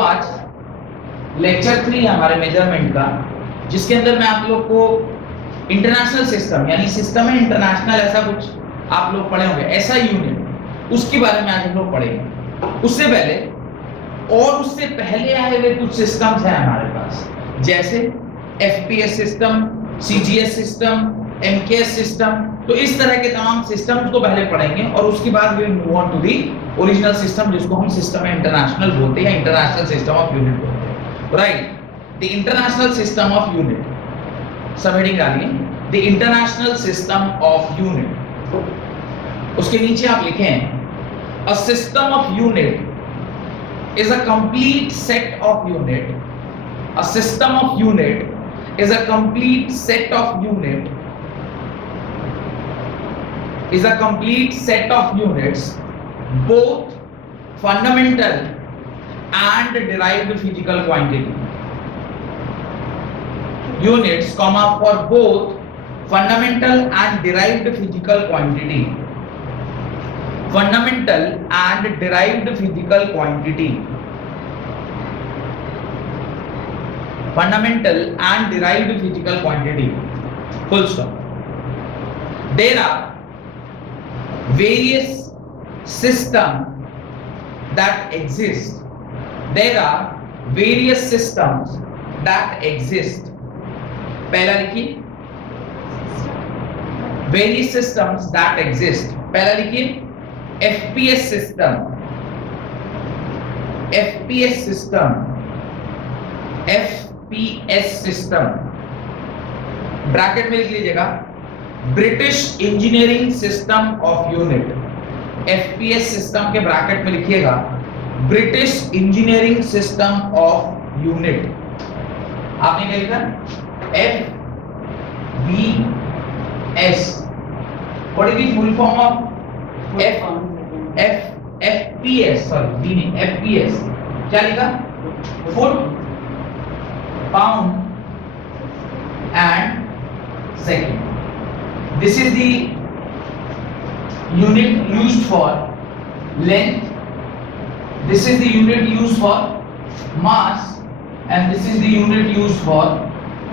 आज लेक्चर 3 है हमारे मेजरमेंट का, जिसके अंदर मैं आप लोग को इंटरनेशनल सिस्टम यानी सिस्टम है इंटरनेशनल, ऐसा कुछ आप लोग पढ़े होंगे, ऐसा यूनिट, उसके बारे में आज हम लोग पढ़ेंगे। उससे पहले और उससे पहले आए हुए कुछ सिस्टम्स हैं हमारे पास, जैसे FPS system, CGS system, MKS system. तो इस तरह के तमाम सिस्टम्स को पहले पढ़ेंगे और उसके बाद we move on to the original system, जिसको हम सिस्टम इंटरनेशनल बोलते हैं, इंटरनेशनल सिस्टम ऑफ यूनिट बोलते हैं, right. The international system of unit, सब हेडिंग डालिए, the international system of unit. उसके नीचे आप लिखें a system of unit is a complete set of unit. A system of unit is a complete set of unit, is a complete set of units, both fundamental and derived physical quantity. Units, comma, for both fundamental and derived physical quantity. Fundamental and derived physical quantity. Fundamental and derived physical quantity. Full stop. There are various systems that exist. There are various systems that exist. पहला लिखिए, various systems that exist. पहला लिखिए FPS system, FPS system, FPS system, bracket में लिख लीजिएगा British engineering system of unit. FPS system के bracket में लिखिएगा British engineering system of unit. आपने क्या लिखा? F B S. What is the full form of FPS? Sorry, B नहीं, एफपीएस। क्या लिखा? Foot, pound and second. This is the unit used for length, this is the unit used for mass, and this is the unit used for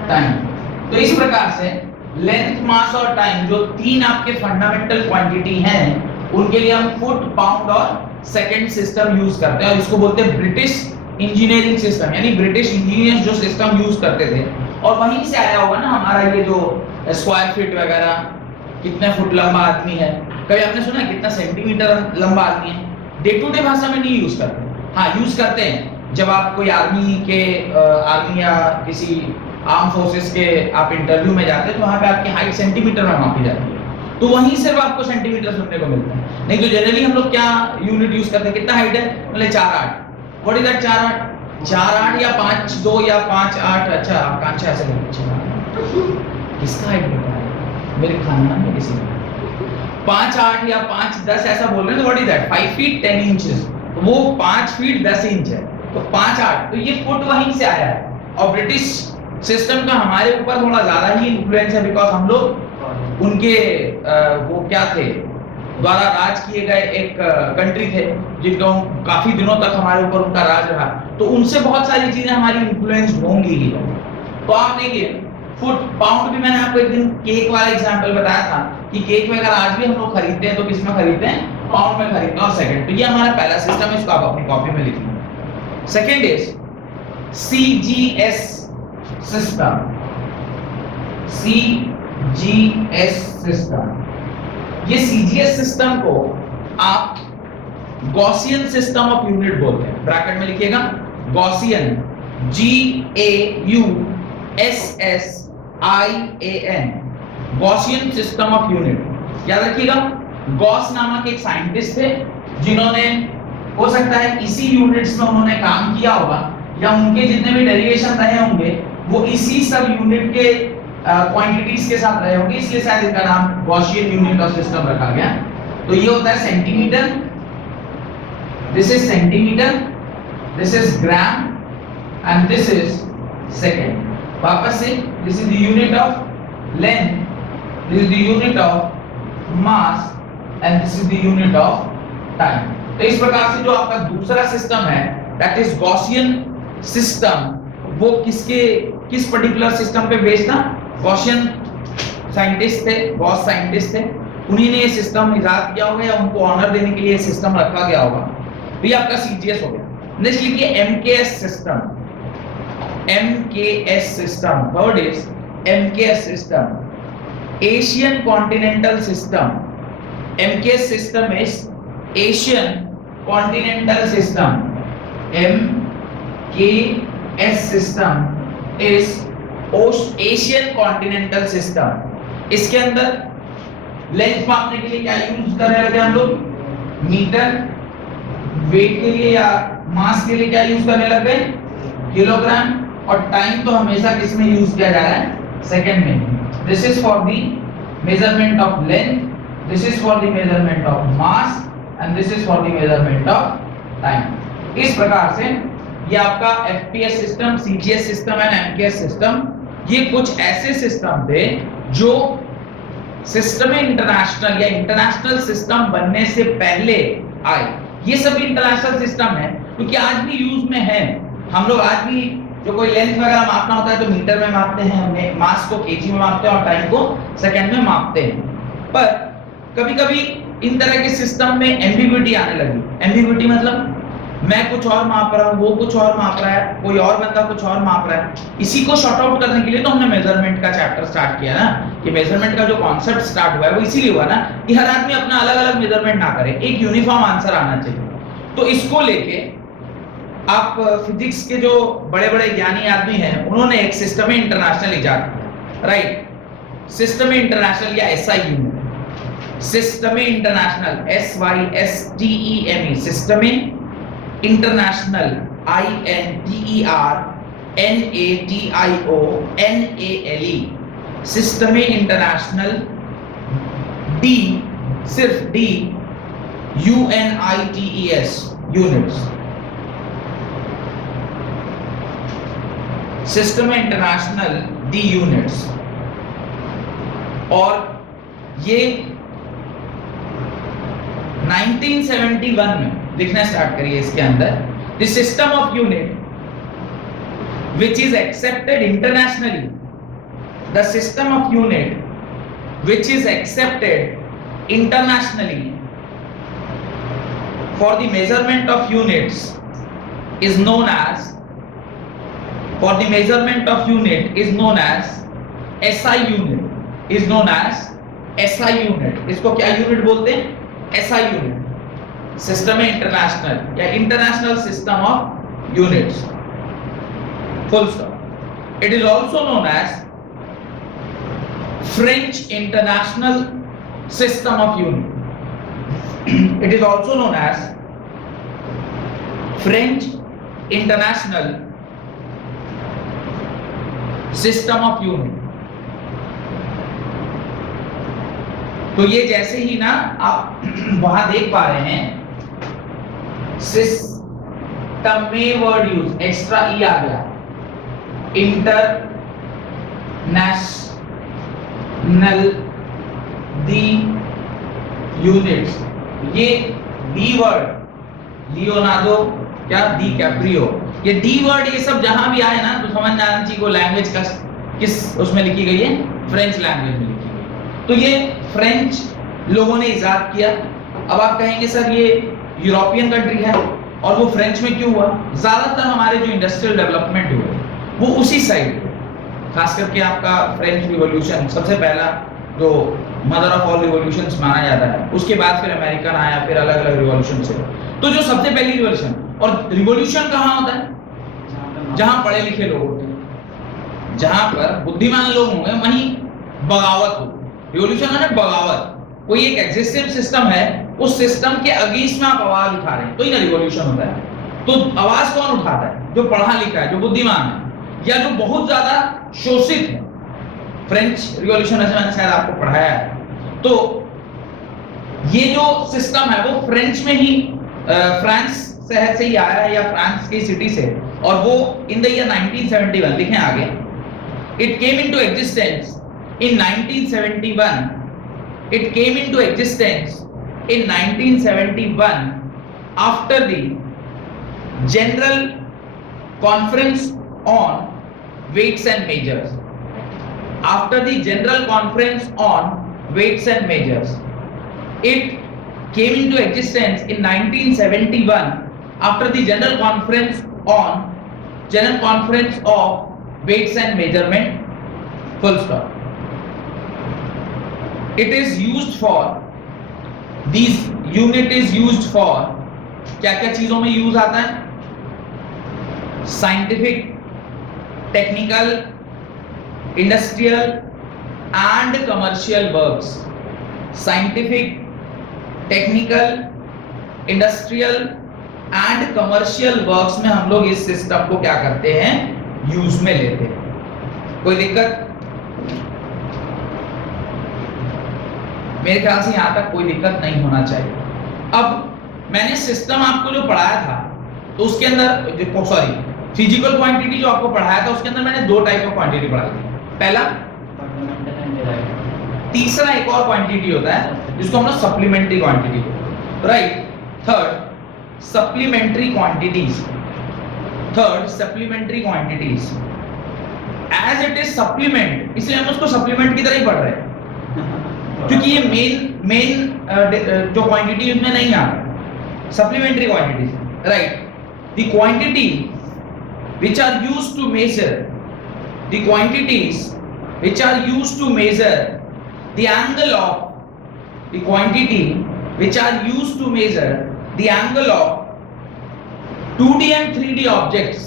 time. तो इस प्रकार से length, मास और time जो तीन आपके फंडामेंटल क्वांटिटी हैं, उनके लिए हम फुट, पाउंड और सेकंड सिस्टम यूज करते हैं और इसको बोलते हैं ब्रिटिश इंजीनियरिंग सिस्टम, यानी ब्रिटिश इंजीनियर्स जो सिस्टम यूज करते थे। और वहीं से आया होगा ना हमारा ये जो स्क्वायर फीट वगैरह, कितने फुट लंबा आदमी है, कभी आपने सुना है कितना सेंटीमीटर लंबा आदमी है? डे टू डे भाषा में नहीं यूज करते। हाँ, यूज करते हैं जब आप कोई आर्मी या किसी आर्म फोर्सेस के आप इंटरव्यू में जाते हैं तो वहां पे आपकी हाइट सेंटीमीटर में मापी जाती है, तो वहीं सिर्फ आपको सेंटीमीटर सुनने को मिलता है। नहीं तो जनरली हम लोग क्या यूनिट यूज करते हैं? कितना हाइट है? बोले 4-8। What is that 4-8? 4-8 या 5-2 या 5-8। अच्छा, आकांक्षा ऐसे बोलते, किसका हाइट बता है? मेरे खानदान में किसी ने 5-8 या 5-10 ऐसा बोल रहे हैं। तो what is that? 5 feet 10 inches. तो वो 5 फीट 10 इंच है, तो 5-8, तो ये फुट वहीं से आया है। और ब्रिटिश सिस्टम का हमारे ऊपर थोड़ा ज्यादा ही इन्फ्लुएंस है, बिकॉज हम लोग उनके वो क्या थे, द्वारा राज किए गए एक कंट्री थे जिनको काफी दिनों तक हमारे ऊपर उनका राज रहा, तो उनसे बहुत सारी चीजें हमारी इन्फ्लुएंस होंगी ही। तो आप देखिए फुट, पाउंड भी मैंने आपको एक दिन केक वाला एग्जांपल बताया था कि केक में अगर आज भी हम लोग खरीदते हैं तो किस में खरीदते हैं? पाउंड में खरीदते हैं। और सेकंड, तो ये हमारा पहला सिस्टम है, इसको आप अपनी कॉपी में लिख लीजिए। Second is CGS system, CGS system. ये सीजीएस सिस्टम को आप गॉसियन सिस्टम ऑफ यूनिट बोलते हैं। ब्रैकेट में लिखिएगा Gaussian, GAUSSIAN, Gaussian system of unit. याद रखिएगा, गॉस नामक एक साइंटिस्ट थे जिन्होंने, हो सकता है इसी यूनिट्स में उन्होंने काम किया होगा या उनके जितने भी डेरिवेशन रहे होंगे वो इसी सब यूनिट के क्वांटिटीज के साथ रहे होंगे, इसलिए शायद इनका नाम गॉसियन यूनिट ऑफ सिस्टम रखा गया। तो ये होता है centimetre, this is centimetre, this is gram and this is second. वापस से, this is the unit of length, this is the unit of mass and this is the unit of time. तो इस प्रकार से जो आपका दूसरा सिस्टम है दैट इज गॉसियन सिस्टम, वो किस पर्टिकुलर सिस्टम पे बेस्ड था? गॉसियन साइंटिस्ट थे, गॉस साइंटिस्ट थे, उन्हीं ने ये सिस्टम इजाद किया होगा या उनको ऑनर देने के लिए सिस्टम रखा गया होगा। तो ये आपका सीजीएस हो गया। नेक्स्ट लिखिए MKS system, MKS system, third is MKS system, Asian continental system. MKS system is Asian continental system. MKS system is Asian continental system. इसके अंदर लेंथ मापने के लिए क्या यूज कर रहे थे हम लोग? मीटर। वेट के लिए या मास के लिए क्या यूज करने लग गए? किलोग्राम। और टाइम तो हमेशा किस में यूज किया जा रहा है? सेकंड में। This is for the measurement of length, this is for the measurement of mass and this is for the measurement of time. इस प्रकार से ये आपका FPS system, CGS system and MKS system, ये कुछ ऐसे सिस्टम थे जो सिस्टम इंटरनेशनल या इंटरनेशनल सिस्टम बनने से पहले आए। ये सभी इंटरनेशनल सिस्टम है क्योंकि आज भी यूज में है। हम लोग आज भी जो कोई लेंथ वगैरह मापना होता है तो मीटर में मापते हैं, मास को केजी में मापते हैं और टाइम को सेकंड में मापते हैं। पर कभी-कभी इन तरह के सिस्टम में एम्बिग्युइटी आने लगी। एम्बिग्युइटी मतलब मैं कुछ और माप रहा हूं, वो कुछ और माप रहा है, कोई और बंदा कुछ और माप रहा है। इसी को शॉर्ट आउट करने के लिए तो हमने मेजरमेंट का चैप्टर स्टार्ट किया ना। कि मेजरमेंट का जो कॉन्सेप्ट स्टार्ट हुआ है वो इसीलिए हुआ ना कि हर आदमी अपना अलग-अलग मेजरमेंट ना करे, एक यूनिफॉर्म आंसर आना चाहिए। तो इसको लेके आप फिजिक्स के जो बड़े-बड़े ज्ञानी आदमी हैं, उन्होंने एक सिस्टम इंटरनेशनल इजाद किया, राइट? सिस्टम इंटरनेशनल या SI unit, system international, SYSTEME, system international, INTERNATIONALE, system international, D, सिर्फ D, UNITES, units, system international D units. और ये 1971 में लिखना स्टार्ट करिए इसके अंदर, the system of unit which is accepted internationally, the system of unit which is accepted internationally for the measurement of units is known as, for the measurement of unit is known as SI unit, is known as SI unit. इसको क्या unit बोलते हैं? SI unit, system international या international system of units, full stop. It is also known as French international system of unit, it is also known as French international system of unit. तो ये जैसे ही ना आप वहां देख पा रहे हैं सिस्टम में वर्ड यूज, एक्स्ट्रा ई आ गया, इंटरनेशनल, दी यूनिट्स, ये डी वर्ड, लियोनार्डो क्या, डी कैप्रियो, ये डी वर्ड, ये सब जहां भी आए ना तो समझ जाना चाहिए को लैंग्वेज का किस उसमें लिखी गई है, फ्रेंच लैंग्वेज में लिखी गई। तो ये फ्रेंच लोगों ने इजाद किया। अब आप कहेंगे सर ये यूरोपियन कंट्री है और वो फ्रेंच में क्यों हुआ? ज्यादातर हमारे जो इंडस्ट्रियल डेवलपमेंट हुए वो उसी साइड, खास करके आपका फ्रेंच रिवॉल्यूशन सबसे पहला जो मदर ऑफ ऑल रिवॉल्यूशंस माना जाता है, उसके बाद फिर अमेरिकन आया, फिर अलग अलग रिवॉल्यूशन से। तो जो सबसे पहली रिवॉल्यूशन, और रिवॉल्यूशन कहाँ होता है? जहां पढ़े लिखे लोग होते हैं, जहां पर बुद्धिमान लोग होंगे वहीं बगावत हो। रिवॉल्यूशन माने बगावत, कोई एक एग्जिस्टिंग सिस्टम है, उस सिस्टम के अगेंस्ट में आप आवाज उठा रहे हैं, तो ही ना रिवॉल्यूशन होता है। तो आवाज कौन उठाता है? जो पढ़ा लिखा है, जो बुद्धिमान है, या जो बहुत ज्यादा शोषित है। फ्रेंच रिवॉल्यूशन मैंने शायद आपको पढ़ाया है। तो ये जो सिस्टम है वो फ्रेंच में ही, फ्रांस शहर से ही आया है या फ्रांस की सिटी से, और वो इन द ईयर 1971, लिखें आगे, it came into existence in 1971, it came into existence in 1971 after the general conference on weights and measures. After the general conference on weights and measures, it came into existence in 1971 after the general conference of weights and measurement, full stop. It is used for, these unit is used for, क्या क्या चीजों में use आता है? Scientific, technical, industrial and commercial works. Scientific, technical, industrial and commercial works में हम लोग इस सिस्टम को क्या करते हैं? यूज में लेते हैं. कोई दिक्कत? मेरे ख्याल से यहां तक कोई दिक्कत नहीं होना चाहिए. अब मैंने सिस्टम आपको जो पढ़ाया था तो उसके अंदर सॉरी फिजिकल क्वांटिटी जो आपको पढ़ाया था उसके अंदर मैंने दो टाइप ऑफ क्वांटिटी पढ़ाई थी. पहला, तीसरा एक और क्वांटिटी होता है जिसको हम लोग सप्लीमेंट्री क्वांटिटी बोलते हैं, right. Third supplementary quantities. As it is supplement, इसलिए हम उसको सप्लीमेंट की तरह ही पढ़ रहे हैं क्योंकि ये मेन जो क्वांटिटी उसमें नहीं आ रहा. Supplementary quantities, right. The quantity which are used to measure, the quantities which are used to measure the angle of, the quantity which are used to measure the angle of 2D and 3D objects.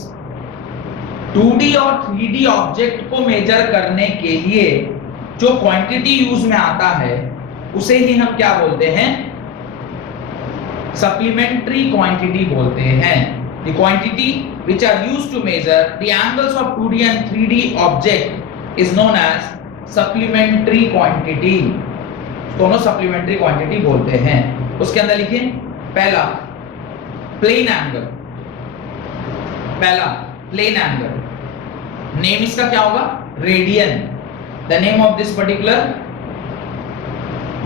2D और 3D object को major करने के लिए जो quantity use में आता है उसे ही हम क्या बोलते हैं? सप्लीमेंट्री क्वांटिटी बोलते हैं. The quantity which are used to measure the angles of 2D and 3D object is known as supplementary quantity. दोनों supplementary quantity बोलते हैं. उसके अंदर लिखिए पहला plane angle. नेम इसका क्या होगा? Radian. The name of this particular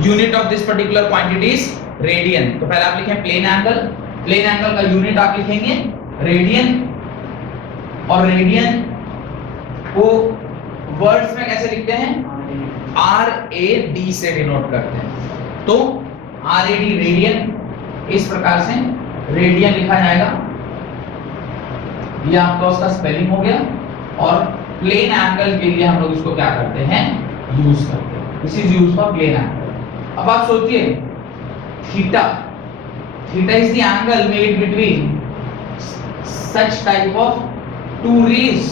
unit of this particular quantity is radian. तो पहले आप लिखें plane angle. प्लेन एंगल का यूनिट आप लिखेंगे रेडियन, और रेडियन को वर्ड्स में कैसे लिखते हैं? RAD से डिनोट करते हैं. तो RAD रेडियन, इस प्रकार से रेडियन लिखा जाएगा. ये आपका उसका स्पेलिंग हो गया. और प्लेन एंगल के लिए हम लोग इसको क्या करते हैं? यूज करते हैं. This is use for plane angle. अब आप सोचिए theta. Theta is the angle made between such type of two rays.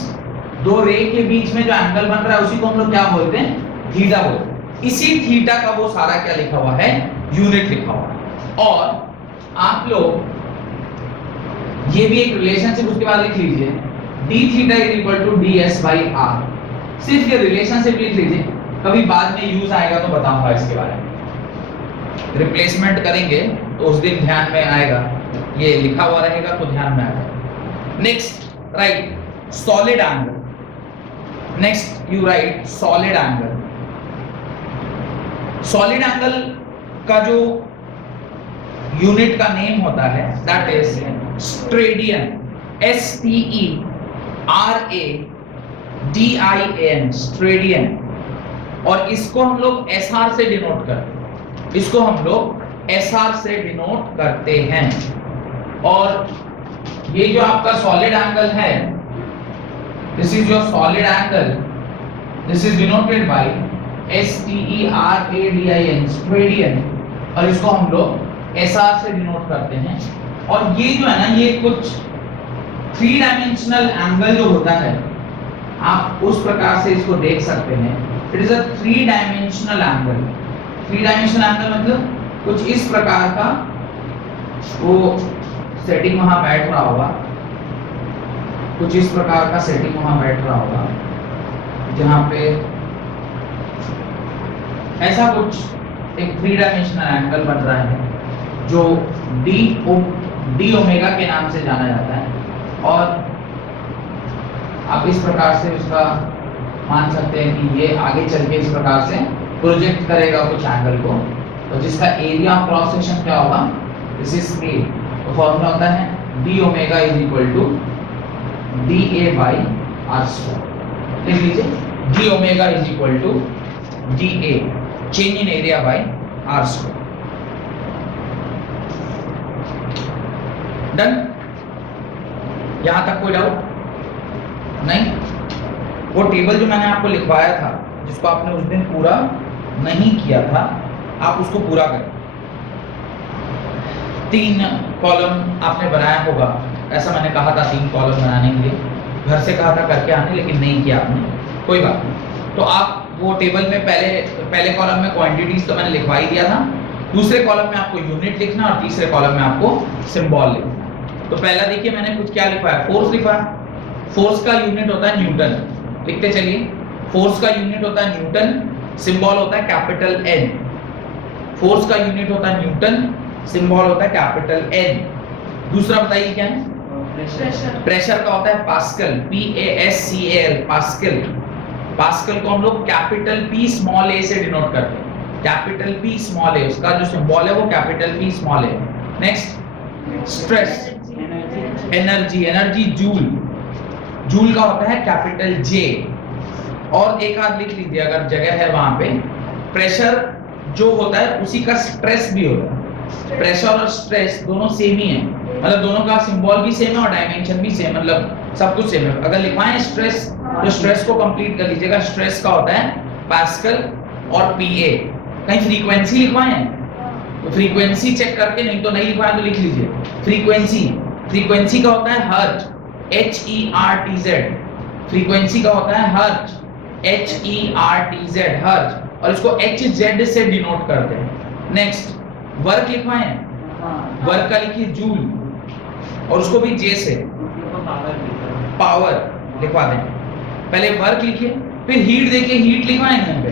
दो रे के बीच में जो एंगल बन रहा है उसी को हम लोग क्या बोलते हैं? थीटा बोलते हैं. इसी थीटा का वो सारा क्या लिखा हुआ है? यूनिट लिखा हुआ है. और आप लोग ये भी एक रिलेशनशिप उसके बाद लिख लीजिए, d theta is equal to ds by r. सिर्फ ये रिलेशनशिप लिख लीजिए, कभी बाद में यूज आएगा तो बताऊंगा इसके बारे में. रिप्लेसमेंट करेंगे तो उस दिन ध्यान में आएगा. ये लिखा हुआ रहेगा तो ध्यान में आएगा. Next right solid angle. Next you right solid angle. Solid angle का जो यूनिट का नेम होता है दैट इज स्ट्रेडियन. STERADIAN स्ट्रेडियन. और इसको हम लोग SR से डिनोट करते हैं. इसको हम लोग SR से डिनोट करते हैं. और ये जो आपका सॉलिड एंगल है, this is your solid angle. This is denoted by STERADIAN स्ट्रेडियन. और इसको हम लोग SR से डिनोट करते हैं. और ये जो है ना, ये कुछ 3 डायमेंशनल एंगल जो होता है, आप उस प्रकार से इसको देख सकते हैं. It is a 3 dimensional angle. 3 dimensional angle मतलब कुछ इस प्रकार का वो सेटिंग वहां बैठ रहा होगा. कुछ इस प्रकार का सेटिंग वहां बैठ रहा होगा जहां पे ऐसा कुछ एक 3 डायमेंशनल एंगल बन रहा है जो डी ओमेगा के नाम से जाना जाता है. और आप इस प्रकार से उसका मान सकते हैं कि ये आगे चल के इस प्रकार से प्रोजेक्ट करेगा कुछ एंगल को. तो जिसका एरिया ऑफ क्रॉस सेक्शन क्या होगा? This is a. तो फॉर्मूला होता है D omega is equal to D A by R square. लिख लीजिए, D omega is equal to D A change in area by R square. Done? यहां तक कोई डाउट नहीं? वो टेबल जो मैंने आपको लिखवाया था, जिसको आपने उस दिन पूरा नहीं किया था, आप उसको पूरा करें। 3 कॉलम आपने बनाया होगा, ऐसा मैंने कहा था 3 कॉलम बनाने के लिए, घर से कहा था करके आने, लेकिन नहीं किया आपने, कोई बात नहीं। तो आप वो टेबल में पहले कॉलम में क्वांटिटीज तो मैंने लिखवा ही दिया था, दूसरे कॉलम में आपको यूनिट लिखना और तीसरे कॉलम में आपको सिंबल लिखना। तो पहला देखिए मैंने कुछ क्या लिखा है, फोर्स लिखा है। फोर्स का यूनिट होता है न्यूटन, लिखते चलिए। फोर्स का यूनिट होता है न्यूटन, सिंबल होता है कैपिटल एन। फोर्स का यूनिट होता है न्यूटन, सिंबल होता है कैपिटल एन। दूसरा बताइए क्या है? प्रेशर का होता है Pascal, P A S C A L, Pascal. Pascal को हम लोग कैपिटल पी स्मॉल ए से डिनोट करते हैं, कैपिटल पी स्मॉल ए, उसका जो सिंबल है वो capital P small A. Next, stress, energy, energy joule, joule का होता है कैपिटल जे। और एक आध लिख लीजिए अगर जगह है वहां पे, प्रेशर जो होता है उसी का स्ट्रेस भी होता है। प्रेशर और स्ट्रेस दोनों सेम ही है, मतलब दोनों का सिंबल भी सेम है और डायमेंशन भी सेम, मतलब सब कुछ सेम है। अगर लिखवाएं स्ट्रेस तो स्ट्रेस को कंप्लीट कर लीजिएगा। स्ट्रेस का होता है पास्कल और पीए। कहीं फ्रीक्वेंसी लिखवाएं तो फ्रीक्वेंसी चेक करके, नहीं तो नहीं लिखवाएं तो लिख लीजिए फ्रीक्वेंसी। फ्रीक्वेंसी का होता है hertz, H E R T Z. Frequency का होता है hertz, H E R T Z, hertz, और इसको एच जेड से डिनोट करते हैं। नेक्स्ट, वर्क लिखवाएं, वर्क का लिखिए जूल और उसको भी जे से, पावर लिखवा दें। पहले वर्क लिखिए, फिर हीट देखिए, हीट लिखवाएं यहाँ पे,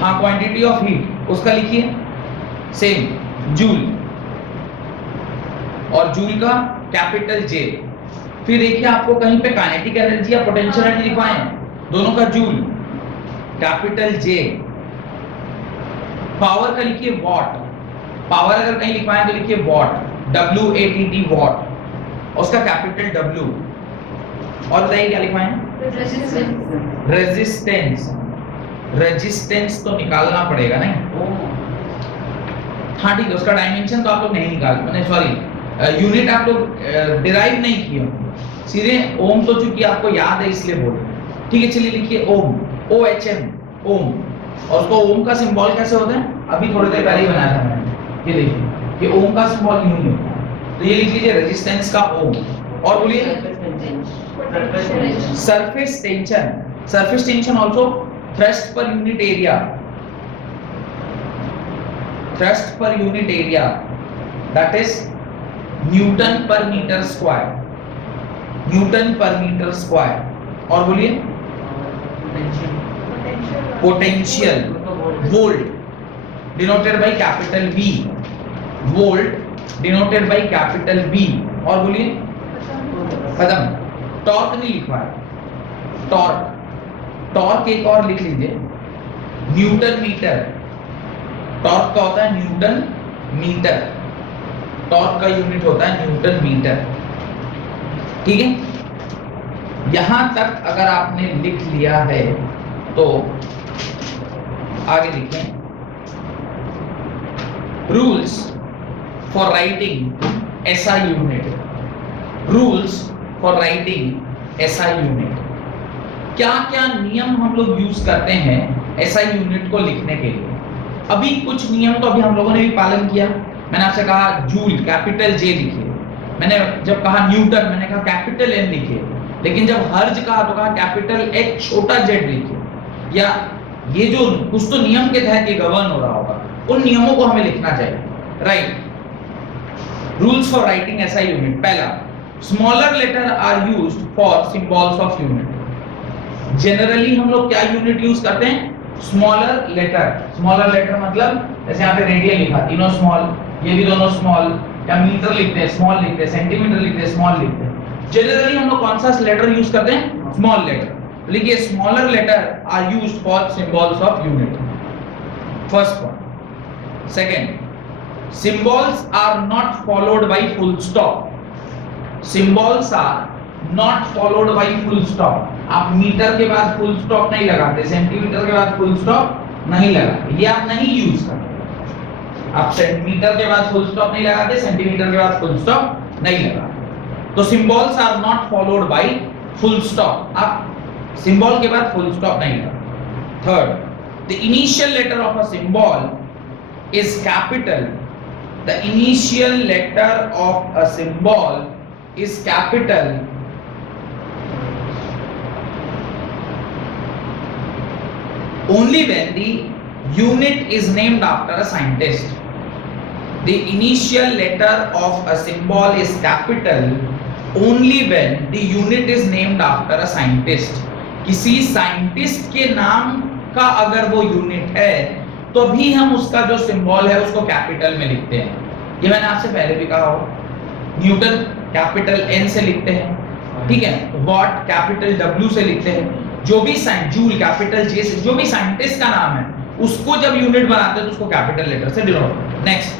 हाँ क्वांटिटी ऑफ हीट उसका लिखिए सेम जूल, और जूल का कैपिटल जे। फिर देखिए आपको कहीं पे काइनेटिक एनर्जी या पोटेंशियल एनर्जी लिखवाएं, दोनों का जूल, कैपिटल जे। पावर का लिखिए वॉट, पावर अगर कहीं लिखवाएं तो लिखिए what, W A T T what, उसका कैपिटल डब्ल्यू। और बताइए क्या लिखवाएं? रेजिस्टेंस, रेजिस्टेंस तो निकालना पड़ेगा नहीं? हाँ ठीक है, उसका डायमेंशन तो आप लोग नहीं निकाल, मैंने सॉरी यूनिट आप लोग डिराइव नहीं किए, सीधे ओम तो चूंकि आपको याद है इसलिए बोल रहे हैं। ठीक है चलिए लिखिए ओम, ओ एच एम, ओम। और उसको ओम का सिंबल कैसे होता है, अभी थोड़ी देर पहले ही बनाया था मैंने, ये देखिए कि ओम का सिंबल यूं होता है। तो ये लिख लीजिए रेजिस्टेंस का ओम। और बोलिए surface tension, surface tension also thrust per unit area, thrust per unit area, that is Newton पर मीटर स्क्वायर, न्यूटन पर मीटर स्क्वायर। और बोलिए potential, volt denoted by capital V, volt denoted by capital V। और बोलिए खत्म। Torque नहीं लिखवा है, टॉर्क, टॉर्क एक और लिख लीजिए, न्यूटन मीटर। टॉर्क का होता है न्यूटन मीटर, टॉर्क का यूनिट होता है न्यूटन मीटर। ठीक है, यहां तक अगर आपने लिख लिया है तो आगे लिखें, rules for writing SI unit, rules for writing SI unit. क्या क्या नियम हम लोग यूज करते हैं एसआई यूनिट को लिखने के लिए? अभी कुछ नियम तो अभी हम लोगों ने भी पालन किया। मैंने आपसे कहा जूल कैपिटल जे लिखिए, मैंने जब कहा न्यूटन मैंने कहा कैपिटल एन लिखिए, लेकिन जब हर्ज कहा तो कहा कैपिटल एच छोटा जेड लिखिए। या ये जो कुछ तो नियम के तहत ये गवर्न हो रहा होगा, उन नियमों को हमें लिखना चाहिए, right. Rules for writing SI unit. पहला, smaller letter are used for symbols of unit. Generally हम लोग क्या यूनिट यूज करते हैं? Smaller letter. स्मॉलर लेटर मतलब जैसे यहाँ पे रेडियन लिखा, तीनों स्मॉल, ये भी दोनों स्मॉल, या मीटर लिखते हैं स्मॉल लिखते हैं, सेंटीमीटर लिखते हैं स्मॉल लिखते हैं। जनरली हम लोग कौन सा लेटर यूज करते हैं? Small letter. लिखिए smaller letter are used for symbols of unit, first point. Second, symbols are not followed by full stop. Symbols are not followed by full stop. आप मीटर के बाद फुल स्टॉप नहीं लगाते, centimetre के बाद full stop नहीं लगाते, ये आप नहीं यूज करते। आप सेंटीमीटर के बाद फुल स्टॉप नहीं लगाते, सेंटीमीटर के बाद फुल स्टॉप नहीं लगाते। तो symbols are not followed by full stop, आप सिंबल के बाद फुल स्टॉप नहीं लगाते। Third, the initial letter of a symbol is capital. The initial letter of a symbol is capital only when the unit is named after a scientist. The initial letter of a symbol is capital only when the unit is named after a scientist. किसी scientist के नाम का अगर वो unit है तो भी हम उसका जो सिंबल है उसको कैपिटल में लिखते हैं। ये मैंने आपसे पहले भी कहा हो, न्यूटन कैपिटल एन से लिखते हैं, ठीक है, वॉट कैपिटल डब्ल्यू से लिखते हैं, जो भी जूल कैपिटल जे से, जो भी साइंटिस्ट का नाम है उसको जब यूनिट बनाते हैं तो उसको कैपिटल लेटर से denote. Next,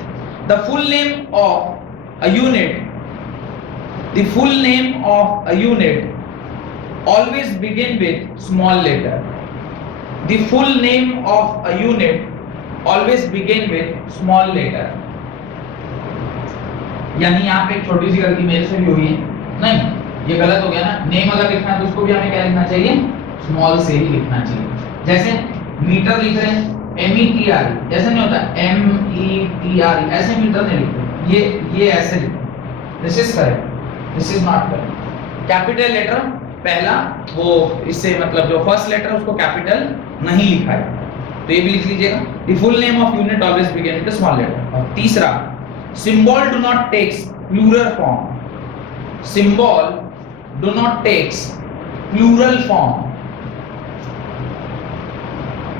the full name of a unit, the full name of a unit always begin with small letter. The full name of a unit always begin with small letter। यानी यहाँ पे एक छोटी सी गलती मेरे से भी हुई है, नहीं ये गलत हो गया ना, नेम अगर लिखना है तो उसको भी हमें क्या लिखना चाहिए, स्मॉल से ही लिखना चाहिए। जैसे मीटर लिख रहे हैं METR, ऐसे नहीं होता METR, ऐसे मीटर नहीं लिखते, ये ऐसे लिखते, this is correct, this is not correct. Capital letter पहला वो इससे मतलब जो फर्स्ट लेटर उसको कैपिटल नहीं लिखा है, तो ये भी लिख लीजिएगा। The full name of unit always begin with a small letter। और तीसरा, symbol do not takes plural form। Symbol do not takes plural form।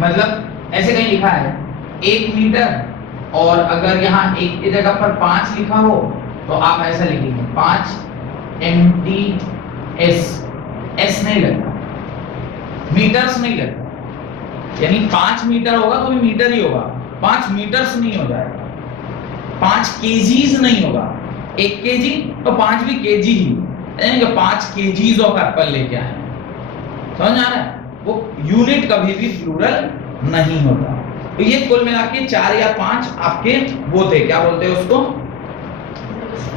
मतलब ऐसे कहीं लिखा है 1 मीटर, और अगर यहाँ एक की जगह पर 5 लिखा हो तो आप ऐसा लिखेंगे 5 MTS, S नहीं लगता, मीटर्स नहीं लगता, यानी 5 मीटर होगा तो भी मीटर ही होगा, 5 मीटर्स नहीं हो जाएगा, 5 केजीज नहीं होगा, 1 केजी तो 5 भी केजी ही, यानी कि 5 केजीज ऑफ एप्पल लेके आए, समझ आ रहा है? वो यूनिट कभी भी प्लूरल नहीं होता। तो ये कुल मिला के 4 या 5 आपके वो थे, क्या बोलते हैं उसको,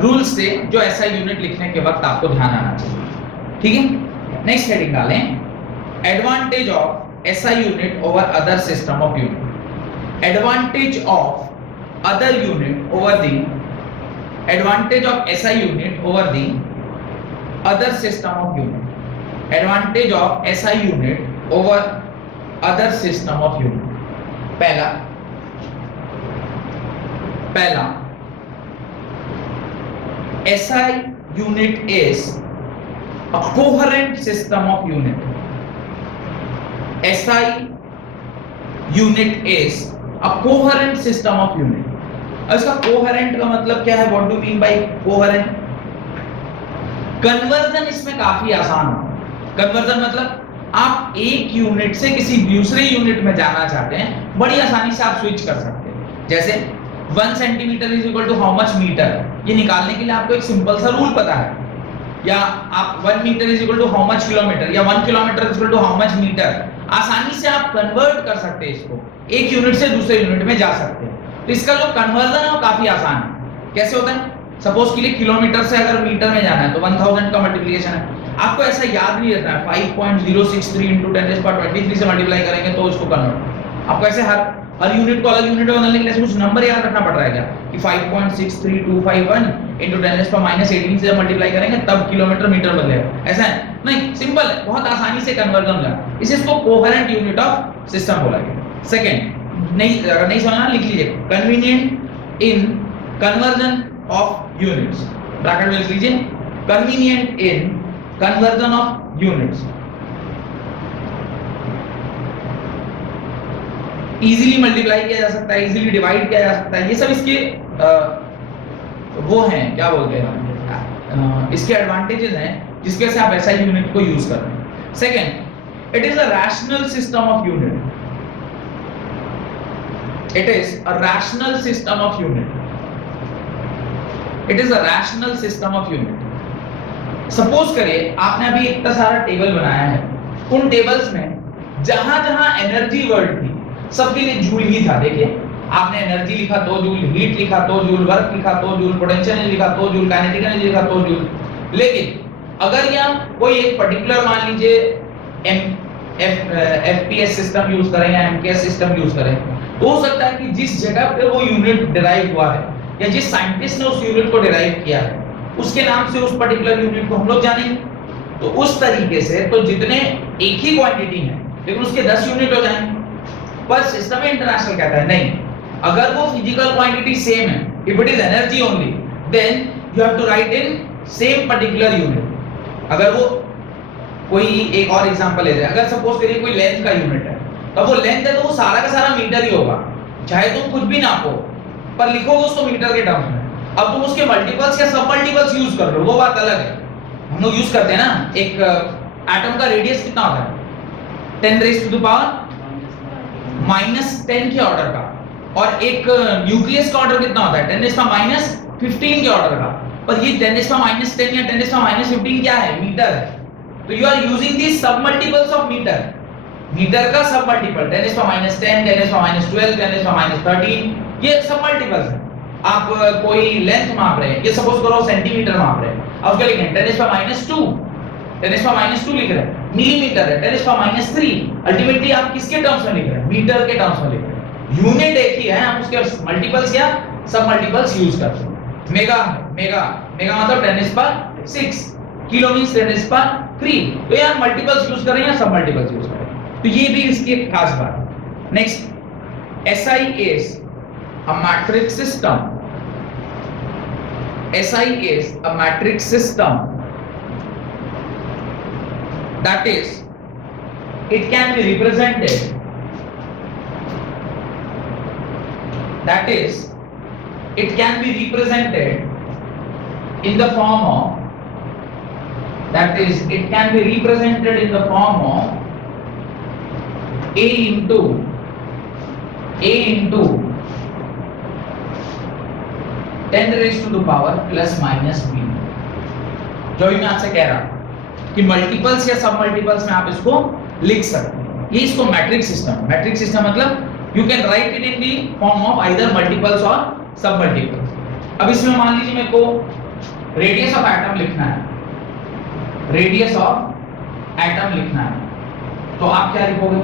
रूल्स थे, जो ऐसा यूनिट लिखने के वक्त आपको ध्यान आना चाहिए, ठीक है। नेक्स्ट हेडिंग डालें, advantage of SI unit over other system of unit। Advantage of other unit over the, advantage of SI unit over the other system of unit। Advantage of SI unit over other system of unit। पहला SI unit is a coherent system of unit। SI unit is a coherent system of unit। इसका coherent का मतलब क्या है, what do you mean by coherent? Conversion इसमें काफी आसान है। कन्वर्जन मतलब आप एक यूनिट से किसी दूसरे यूनिट में जाना चाहते हैं, बड़ी आसानी से आप स्विच कर सकते हैं। जैसे 1 centimetre is equal to how much metre, ये निकालने के लिए आपको एक सिंपल सा रूल पता है, या आप 1 metre is equal to how much kilometre, या 1 kilometre is equal to how much metre, आसानी से आप कन्वर्ट कर सकते हैं, इसको एक यूनिट से दूसरे यूनिट में जा सकते हैं। तो इसका जो कन्वर्जन है वो काफी आसान है। कैसे होता है, सपोज के लिए किलोमीटर से अगर मीटर में जाना है तो 1000 का मल्टीप्लिकेशन है, आपको ऐसा याद नहीं रहता है 5.063 × 10⁻23 से मल्टीप्लाई करेंगे तो उसको कन्वर्ट, आपको ऐसे हर यूनिट को अलग यूनिट में बदलने के लिए कुछ नंबर याद रखना पड़ रहा है क्या, कि 5.63251 × 10⁻18 से मल्टीप्लाई करेंगे तब किलोमीटर मीटर बदलेगा, ऐसा है नहीं, सिंपल है, बहुत आसानी से कन्वर्जन हो जाता है, इसको कोहेरेंट यूनिट ऑफ सिस्टम बोला गया। सेकंड, नहीं अगर नहीं समझना लिख लीजिए, convenient in conversion of units, bracket में लिख लीजिए, convenient in conversion of units, easily multiply किया जा सकता है, इजीली डिवाइड किया जा सकता है, ये सब इसके वो हैं, क्या बोलते हैं, इसके एडवांटेजेस हैं जिसके से आप ऐसा यूनिट को यूज कर रहे हैं। Second, it is a rational system of unit, it is a rational system of unit. It is a rational system of unit. Suppose करिए आपने अभी इतना सारा टेबल बनाया है, उन टेबल्स में जहां जहां एनर्जी वर्ड थी सबके लिए जूल ही था। देखिए आपने एनर्जी लिखा 2 जूल, हीट लिखा 2 जूल, वर्क लिखा 2 जूल, पोटेंशियल एनर्जी लिखा 2 जूल, काइनेटिक एनर्जी लिखा 2 जूल। लेकिन अगर यहाँ कोई एक पर्टिकुलर मान लीजिए एफपीएस सिस्टम यूज करें या एमकेएस सिस्टम यूज करें, तो हो सकता है कि जिस जगह पे वो यूनिट डिराइव हुआ है या जिस साइंटिस्ट ने उस यूनिट को डिराइव किया है उसके नाम से उस पर्टिकुलर यूनिट को हम लोग जानेंगे। तो उस तरीके से तो जितने एक ही क्वांटिटी है लेकिन उसके 10 यूनिट हो जाएंगे, पर सिस्टम इंटरनेशनल कहता है नहीं, अगर वो फिजिकल क्वांटिटी सेम है, if it is energy only, then you have to write in same particular unit. अगर वो कोई एक और एग्जांपल लेते हैं, अगर सपोज करिए कोई लेंथ का यूनिट है, तो वो लेंथ है तो वो सारा का सारा मीटर ही होगा, चाहे तुम कुछ भी नापो पर लिखोगे उसको मीटर के टर्म्स में। अब तुम उसके मल्टीपल्स या सब मल्टीपल्स यूज कर रहे हो, वो बात अलग है। हम लोग यूज करते हैं ना, एक एटम का रेडियस कितना होता है 10 रेज़ टू द पावर -10 के ऑर्डर का, और एक न्यूक्लियस का ऑर्डर कितना होता है 10 रेज़ का -15 के ऑर्डर का। पर ये 10 रेज़ का -10 या 10 रेज़ का -15 क्या है, मीटर है। तो यू आर यूजिंग दी सब मल्टीपल्स ऑफ मीटर, मीटर का सब मल्टीपल 10 रेज़ का -10, 10 रेज़ का -12, 10 रेज़ का -13, ये सब मल्टीपल्स है। आप कोई लेंथ माप रहे हैं, ये सपोज करो सेंटीमीटर माप रहे हैं, अब उसके लिखें 10 रेज़ का -2, 10 रेज़ का -2 लिख रहे हैं, मिलीमीटर है 10 रेज़ का -3। अल्टीमेटली आप किसके टर्म्स में लिख रहे हैं, मीटर के टर्म्स में लिख रहे हैं। यूनिट एक ही है, आप उसके मल्टीपल्स या सब मल्टीपल्स यूज करते हैं। मेगा मेगा मेगा मतलब 10 रेज़ का 6, किलो मींस 10 रेज़ का 3। तो यार मल्टीपल्स यूज कर रहे हैं या सब मल्टीपल्स यूज कर रहे हैं, तो ये भी इसकी एक खास बात है। Next, SI is a matrix system. SI is a matrix system, that is it can be represented, that is it can be represented in the form of, that is it can be represented in the form of A into 10 raised to the power plus minus b। जो मैं आपसे कह रहा कि multiples या सब multiples में आप इसको लिख सकते हैं, ये इसको मैट्रिक्स सिस्टम। मैट्रिक्स सिस्टम मतलब you can write it in the form of either multiples और सब मल्टीपल्स। अब इसमें मान लीजिए मेरे को रेडियस ऑफ एटम लिखना है, रेडियस ऑफ एटम लिखना है, तो आप क्या लिखोगे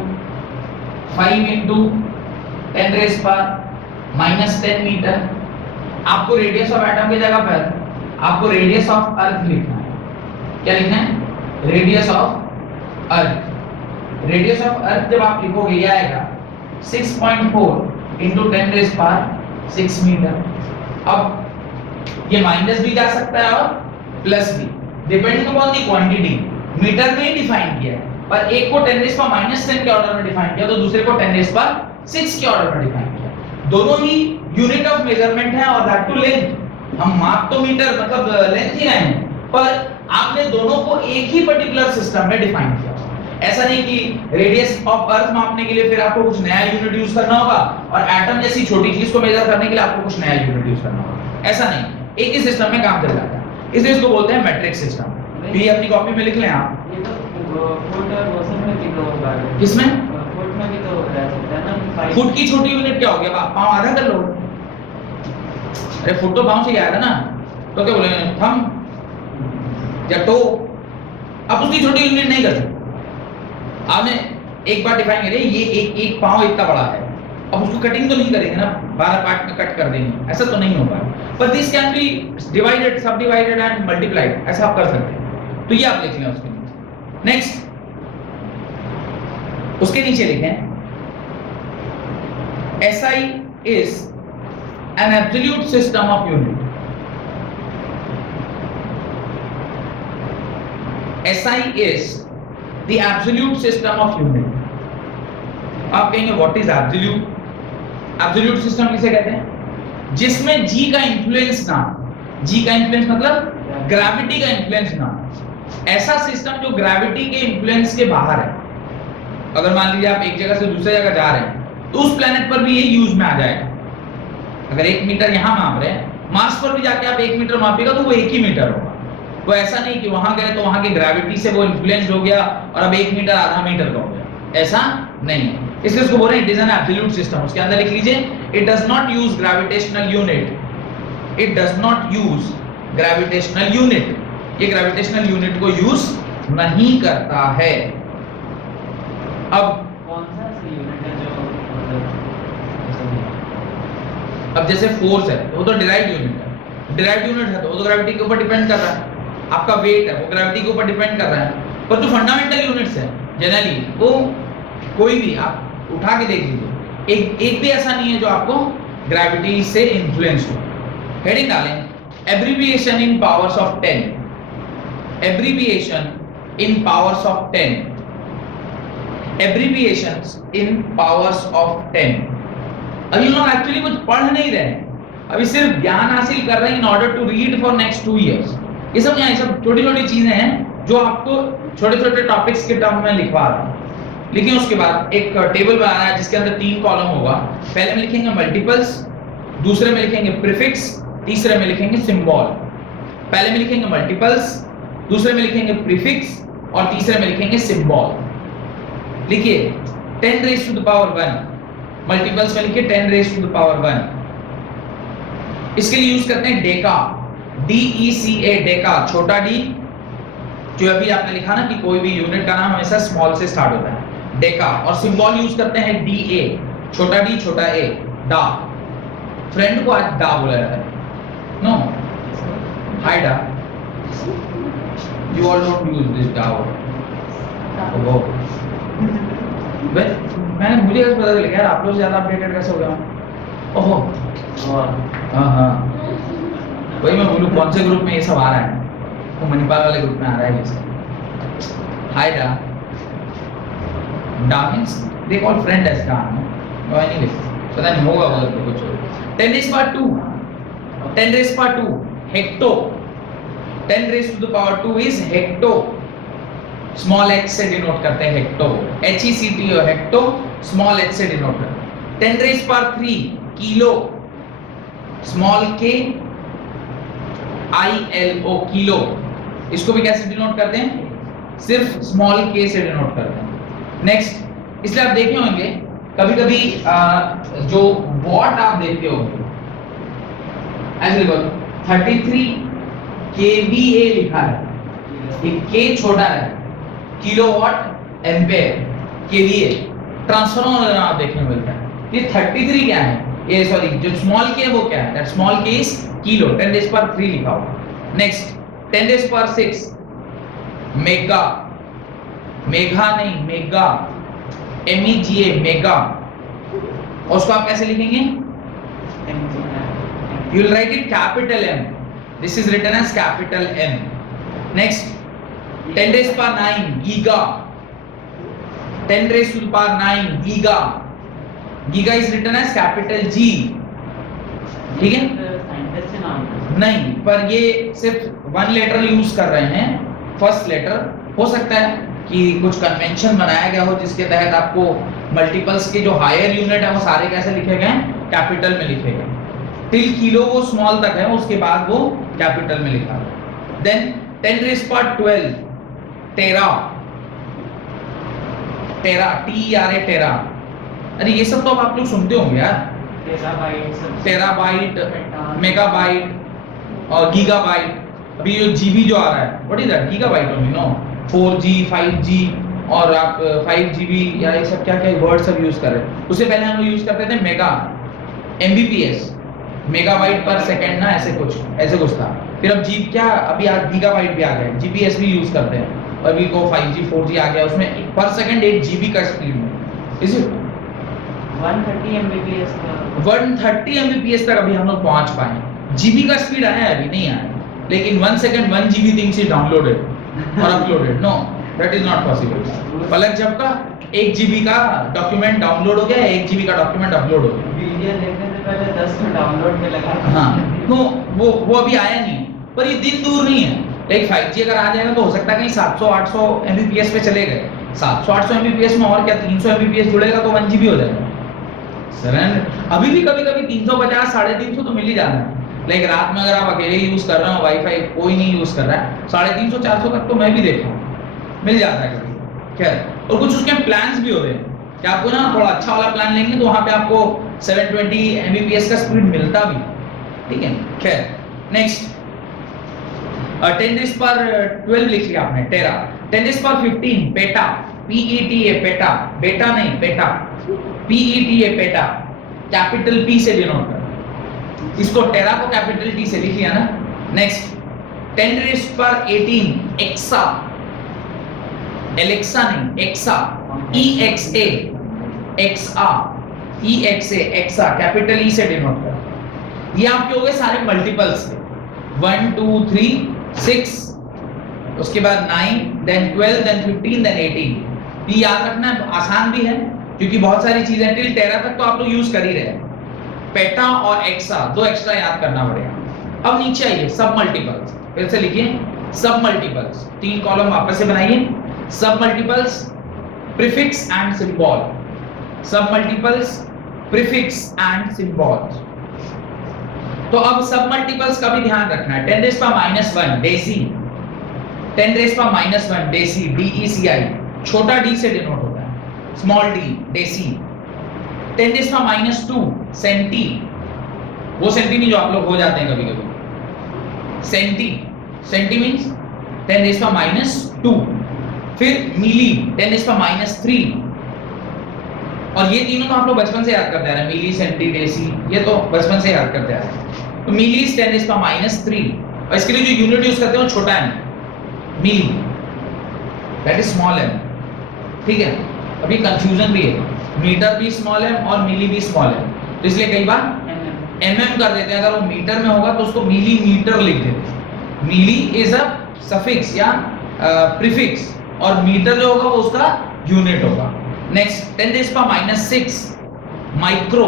5 into 10 raised power -10 मीटर। आपको रेडियस ऑफ एटम की जगह पर आपको रेडियस ऑफ अर्थ लिखना है। क्या लिखना है, radius of earth. Radius of earth जब आप लिखोगे ये आएगा 6.4 into 10 raised power 6 मीटर। अब ये माइनस भी जा सकता है और प्लस भी, depending upon the quantity. Metre में ही डिफाइन किया है, पर एक को 10 रेज़ पर -10 के ऑर्डर में डिफाइन किया, तो दूसरे को 10 रेज़ पर 6 के ऑर्डर में डिफाइन किया। दोनों ही यूनिट ऑफ मेजरमेंट है और दैट टू लेंथ। हम माप तो मीटर मतलब लेंथ ही रहे हैं, पर आपने दोनों को एक ही पर्टिकुलर सिस्टम में डिफाइन किया। ऐसा नहीं कि रेडियस ऑफ अर्थ मापने के लिए फिर आपको कुछ नया यूनिट यूज करना होगा और एटम जैसी छोटी चीज को मेजर करने के लिए आपको कुछ नया यूनिट यूज करना होगा, ऐसा नहीं, एक ही सिस्टम में काम चल जाता है। इसलिए इसको बोलते हैं मैट्रिक्स सिस्टम। ये अपनी कॉपी में लिख लें आप। किसमें फुट की छोटी यूनिट क्या हो गया, पाँव आधा कर लो। अरे फुट तो पाँव से ही आएगा ना, तो क्या बोले थंब या टो। अब उसकी छोटी यूनिट नहीं कर सकते। आपने एक बार डिफाइन करिए ये एक पाँव इतना बड़ा है, अब उसको कटिंग तो नहीं करेंगे ना, 12 पार्ट में कट कर देंगे, ऐसा तो नहीं होगा। पर दिस कैन बी डिवाइडेड, सब डिवाइडेड एंड मल्टीप्लाइड, ऐसा आप कर सकते हैं। तो ये आप लिख लें उसके नीचे। नेक्स्ट, उसके नीचे लिखें SI is an absolute system of unit. SI is the absolute system of unit. आप कहेंगे what is absolute? Absolute system किसे कहते हैं? जिसमें G का इंफ्लुएंस ना, G का इंफ्लुएंस मतलब ग्रेविटी का इंफ्लुएंस ना, ऐसा सिस्टम जो ग्रेविटी के इंफ्लुएंस के बाहर है। अगर मान लीजिए आप एक जगह से दूसरी जगह जा रहे हैं तो उस प्लेनेट पर भी ये यूज में आ जाएगा। अगर 1 मीटर यहाँ माप रहे हैं, मार्स पर भी जाके आप 1 मीटर मापिएगा तो वो 1 ही मीटर होगा। तो ऐसा नहीं कि वहां गए तो वहां की ग्रेविटी से वो इन्फ्लुएंस हो गया और अब 1 मीटर आधा मीटर का हो गया, ऐसा नहीं है। इसलिए उसको बोल रहे हैं it is an absolute system. उसके अंदर लिख लीजिए it does not use gravitational unit, it does not use gravitational unit, ये ग्रेविटेशनल यूनिट को यूज नहीं करता है। अब कौन सा यूनिट है जो अब जैसे फोर्स है वो तो डिराइव्ड यूनिट है, डिराइव्ड यूनिट है तो वो तो ग्रेविटी के ऊपर डिपेंड कर रहा है। आपका वेट है वो ग्रेविटी के ऊपर डिपेंड कर रहा है। पर जो फंडामेंटल यूनिट्स है जनरली वो कोई भी आप उठा के देख लीजिए, एक भी ऐसा नहीं है जो आपको ग्रेविटी से इन्फ्लुएंस हो। हेडिंग डालें abbreviation in powers of 10, abbreviation in powers of 10, abbreviations in powers of 10। अभी लोग एक्चुअली कुछ पढ़ नहीं रहे हैं, अभी सिर्फ ज्ञान हासिल कर रहे हैं in order to read for next 2 years. ये सब क्या है, सब छोटी छोटी चीजें हैं जो आपको छोटे छोटे टॉपिक्स के टर्म में लिखवा रहा है। लेकिन उसके बाद एक टेबल बना रहा है जिसके अंदर 3 कॉलम होगा। पहले में लिखेंगे मल्टीपल्स, दूसरे में लिखेंगे प्रीफिक्स, तीसरे में लिखेंगे सिंबल। पहले में लिखेंगे मल्टीपल्स, दूसरे में लिखेंगे प्रीफिक्स और तीसरे में लिखेंगे सिंबल। लिखिए 10 raise to the power 1, multiples में लिखिए 10 रेज़ टू द पावर 1। इसके लिए यूज करते हैं डेका, DECA, डेका, छोटा डी। जो अभी आपने लिखा ना कि कोई भी यूनिट का नाम हमेशा स्मॉल से स्टार्ट होता है, डेका। और सिंबल यूज करते हैं DA, छोटा डी छोटा a, डा। फ्रेंड को आज डा बोला जाता है, नो, हाय डा, you all don't use this डा वर्ड। मैंने मुझे कैसे पता चल गया, आप लोग ज्यादा अपडेटेड कैसे हो गया। ओहो हाँ वही मैं बोलूं कौन से ग्रुप में ये सब आ रहा है, वो मणिपाल वाले ग्रुप में आ रहा है ये सब। हाय डा, डा means they call friend as डा, नो एनीवे पता नहीं होगा बोल तो कुछ। 10 raise power 2, 10 raise power 2 hecto, 10 raise to the power 2 is hecto. Small h से डिनोट करते हैं hecto, HECTO, hecto, small h से डिनोट करते हैं। 10 raise power 3 kilo, small k ILO, kilo. इसको भी कैसे डिनोट करते हैं, सिर्फ स्मॉल k से डिनोट करते हैं। नेक्स्ट, इसलिए आप देखे होंगे कभी कभी जो वॉट आप देखते होंगे ऐसे लिखो 33 kVA लिखा है, ये k छोटा है, किलोवाट एम्पेयर के लिए ट्रांसफार्मर आप देखने को मिलता है। ये 33 क्या है, ये सॉरी जो स्मॉल k है वो क्या है, that small k is kilo, 10 raise power 3 लिखा हुआ। Next 10 raise power 6 mega, mega नहीं मेगा, MEGA, मेगा। और उसको आप कैसे लिखेंगे, you will write it capital M, this is written as capital M. Next 10 raised power 9 giga, 10 raised to the power 9 giga, giga is written as capital G, ठीक है। नहीं, पर ये सिर्फ 1 लेटर यूज कर रहे हैं, फर्स्ट लेटर। हो सकता है कि कुछ कन्वेंशन बनाया गया हो जिसके तहत आपको मल्टीपल्स के जो हायर यूनिट है वो सारे कैसे लिखे गए, कैपिटल में लिखे गए। टिल किलो वो स्मॉल तक है, उसके बाद वो कैपिटल में लिखा है। देन 10 रेज़ पावर 12 टेरा, टेरा TERA, टेरा। अरे ये सब तो आप लोग सुनते होंगे यार, टेराबाइट, मेगाबाइट और गीगाबाइट। अभी जो जीबी जो आ रहा है, what is that, gigabyte only, no 4G 5G और आप 5GB या ये सब क्या क्या वर्ड सब यूज कर रहे हैं। उससे पहले हम लोग यूज करते थे मेगा, MBPS, मेगाबाइट पर सेकंड ना, ऐसे कुछ था। फिर अब जी क्या, अभी आज गीगाबाइट भी आ गया, GPS भी यूज करते हैं। अभी को 5G 4G आ गया, उसमें पर सेकंड 1 GB का स्पीड में। इज इट 130 MBPS तक अभी हम लोग पहुंच पाए। GB का स्पीड आया है, अभी नहीं आया, लेकिन 1 second 1 GB things is downloaded और uploaded, no that is not possible. पलक झपका 1 GB का डॉक्यूमेंट डाउनलोड हो गया, 1 GB का डॉक्यूमेंट अपलोड हो गया। वीडियो देखने से पहले 10 में डाउनलोड पे लगा। हाँ, तो वो अभी आया नहीं, पर ये दिन दूर नहीं है। एक 5G अगर आ जाएगा तो हो सकता है कहीं 700-800 MBPS पे चले गए। 700-800 MBPS में और क्या 300 MBPS जुड़ेगा तो 1 GB हो जाएगा। सर अभी भी कभी-कभी 350 350 तो मिल ही जाता है, लाइक रात में अगर आप अकेले यूज कर रहे हो वाईफाई, कोई नहीं यूज कर रहा है, 350 400 तक तो मैं भी देखा हूँ मिल जाता है कभी। खैर, और कुछ उसके प्लान्स भी होते हैं कि आपको ना थोड़ा अच्छा वाला प्लान लेंगे तो वहां पे आपको 720 Mbps का स्पीड मिलता भी, ठीक है। खैर, नेक्स्ट 10⁻12 लिख लिया आपने, टेरा। 10⁻15 पेटा, PETA पेटा, बेटा नहीं PETA, PETA PETA, capital P से डिनोट कर, इसको टेरा को कैपिटल T से लिख लिया ना। नेक्स्ट 10⁻18 एक्सा, एलेक्सा नहीं exa, EXA exa, EXA exa, capital E से डिनोट कर। ये आपके हो गए सारे मल्टीपल्स थे, 1 2 3 6, उसके बाद 9, देन 12, देन 15, देन 18। ये याद रखना आसान भी है क्योंकि बहुत सारी चीजें टिल टेरा तक तो आप लोग यूज कर ही रहे हैं। पेटा और एक्सा दो एक्स्ट्रा याद करना पड़ेगा। अब नीचे आइए, सब मल्टीपल्स, फिर से लिखिए सब मल्टीपल्स, 3 कॉलम वापस से बनाइए। सब मल्टीपल्स, प्रीफिक्स एंड सिंबल, सब मल्टीपल्स, प्रीफिक्स एंड सिंबल्स। तो अब सब मल्टीपल्स का भी ध्यान रखना है। 10⁻1 डेसी, 10⁻1 डेसी, DECI, छोटा d से डिनोट होता है, स्मॉल d डेसी। 10⁻2 सेंटी, वो सेंटी नहीं जो आप लोग हो जाते हैं कभी कभी, सेंटी, सेंटी मींस 10⁻2। फिर मिली 10⁻3, और ये तीनों तो आप लोग बचपन से याद करते आ रहे हैं, मिली सेंटी डेसी, ये तो बचपन से याद करते आ रहे हैं। तो मिली इज 10⁻3, और इसके लिए जो यूनिट यूज करते हैं वो छोटा है, मिली, दैट इज स्मॉल है, ठीक है। अभी कंफ्यूजन भी है, मीटर भी स्मॉल है और मिली भी स्मॉल है, तो इसलिए कई बार mm कर देते हैं। अगर वो मीटर में होगा तो उसको मिलीमीटर लिख देते हैं। मिली इज अ सफिक्स या प्रीफिक्स, और मीटर जो होगा वो उसका यूनिट होगा। नेक्स्ट 10⁻6 माइक्रो,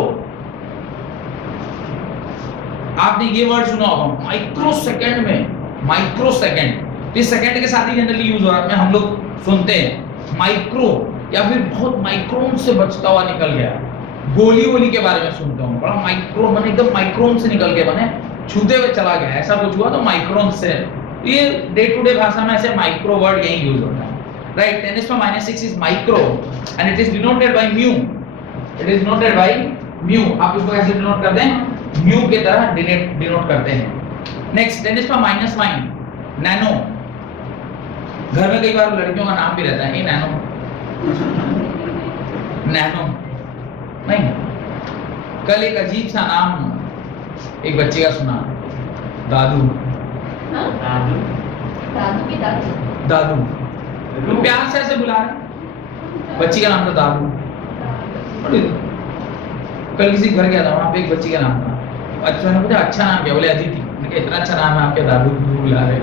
आपने ये वर्ड सुना होगा माइक्रो सेकंड में, माइक्रो सेकंड, इस सेकंड के साथ ही जनरली यूज हो रहा है, हम लोग सुनते हैं माइक्रो, या फिर बहुत माइक्रोन से बचता हुआ निकल गया, गोली वोली के बारे में सुनता हूँ, बड़ा माइक्रो मैंने एकदम माइक्रोन से निकल के बने छूते हुए चला गया, ऐसा कुछ हुआ तो माइक्रोन से। ये डे टू डे भाषा में ऐसे माइक्रो वर्ड यही यूज होता है, right. 10⁻6 is micro and it is denoted by mu, it is noted by mu. आप इसको कैसे डिनोट करते हैं, म्यू की तरह डिनोट करते हैं। नेक्स्ट 10⁻9 नैनो, घर में कई बार लड़कियों का नाम भी रहता है, नैनो, नैनो नहीं। कल एक अजीब सा नाम एक बच्चे का सुना, दादू, दादू, दादू की दादू, दादू, तो प्यार से ऐसे बुला रहे, बच्ची का नाम था दादू। कल किसी घर गया था, वहां पे एक बच्ची का नाम था, अच्छा मैंने पूछा अच्छा नाम क्या, बोले अदिति। मैंने कहा इतना अच्छा नाम है आपके, दादू बुला रहे हैं,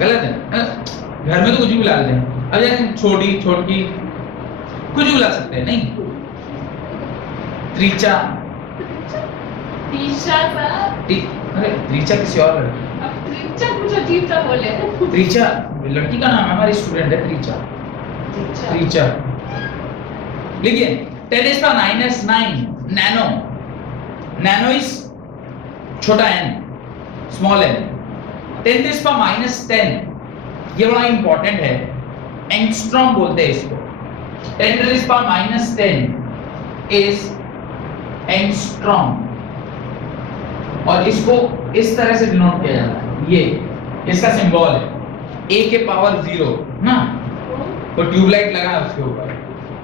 गलत है। घर में तो कुछ भी बुला लेते हैं, अब जैसे छोटी छोटी कुछ भी बुला सकते हैं, नहीं। त्रिचा, तीशा साहब, अरे त्रिचा किसी और लड़की, अब त्रिचा कुछ अजीब सा बोले। त्रिचा लड़की का नाम है, हमारी स्टूडेंट है त्रिचा, त्रिचा। लिखिए 10⁻9 नैनो, नैनो इज छोटा n, स्मॉल n। 10⁻10 ये बड़ा इंपॉर्टेंट है, एंगस्ट्रॉम बोलते हैं इसको। 10⁻10 इज एंगस्ट्रॉम, और इसको इस तरह से डिनोट किया जाता है, ये इसका सिंबल है a के पावर 0 ना, तो ट्यूबलाइट लगा है उसके ऊपर,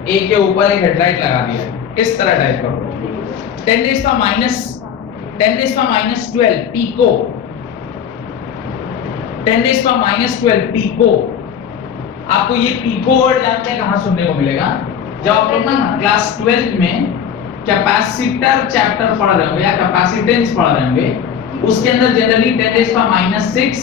a के ऊपर एक हेडलाइट लगा दिया है, इस तरह टाइप का। 10⁻12 पीको, 10⁻12 पीको। आपको ये पीको वर्ड जानते हैं कहां सुनने को मिलेगा, जब आप लोग ना क्लास 12th में कैपेसिटर चैप्टर पढ़ रहे होंगे या कैपेसिटेंस पढ़ रहे होंगे, उसके अंदर जनरली 10⁻6,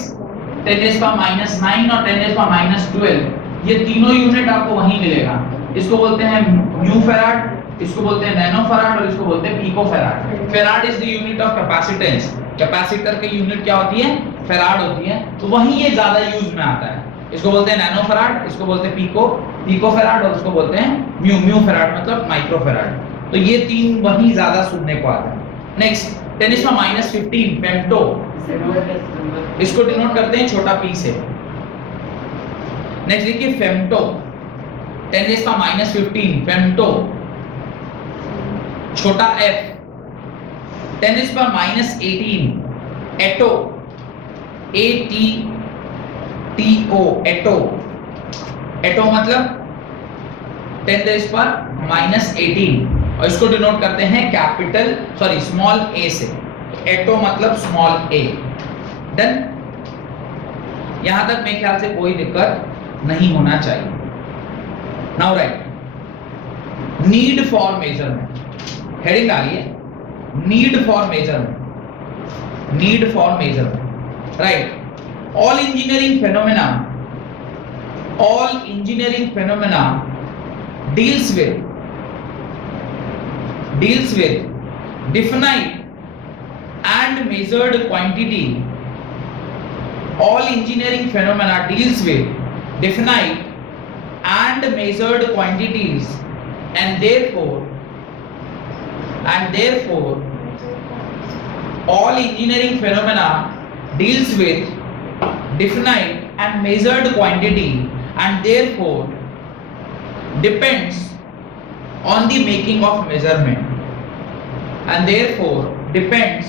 10⁻9 और 10⁻12 ये तीनों यूनिट आपको वहीं मिलेगा। इसको बोलते हैं म्यू फेराड, इसको बोलते हैं नैनो फेराड, और इसको बोलते हैं pico farad. Farad is the unit of capacitance, capacitor की यूनिट क्या होती है, फेराड होती है, तो वहीं ये ज्यादा यूज में आता है। इसको बोलते हैं नैनो फेराड, इसको बोलते हैं पीको फेराड, और इसको बोलते हैं म्यू फेराड मतलब माइक्रो फेराड। तो ये तीन वहीं ज्यादा सुनने को आता है। नेक्स्ट 10⁻⁻15 फेम्टो, इसको डिनोट करते हैं छोटा p से। नेक्स्ट देखिए फेम्टो, 10⁻15 फेम्टो, छोटा f, 10⁻18 एटो, ATTO, एटो। एटो मतलब 10⁻18 और इसको डिनोट करते हैं स्मॉल a से। एटो मतलब स्मॉल a। डन। यहां तक मेरे ख्याल से कोई दिक्कत नहीं होना चाहिए। Now right, need for measurement, heading डालिए need for measurement, need for measurement. Right, all engineering phenomena deals with definite and measured quantity. All engineering phenomena deals with definite and measured quantities, and therefore all engineering phenomena deals with definite and measured quantity, and therefore depends on the making of measurement, and therefore depends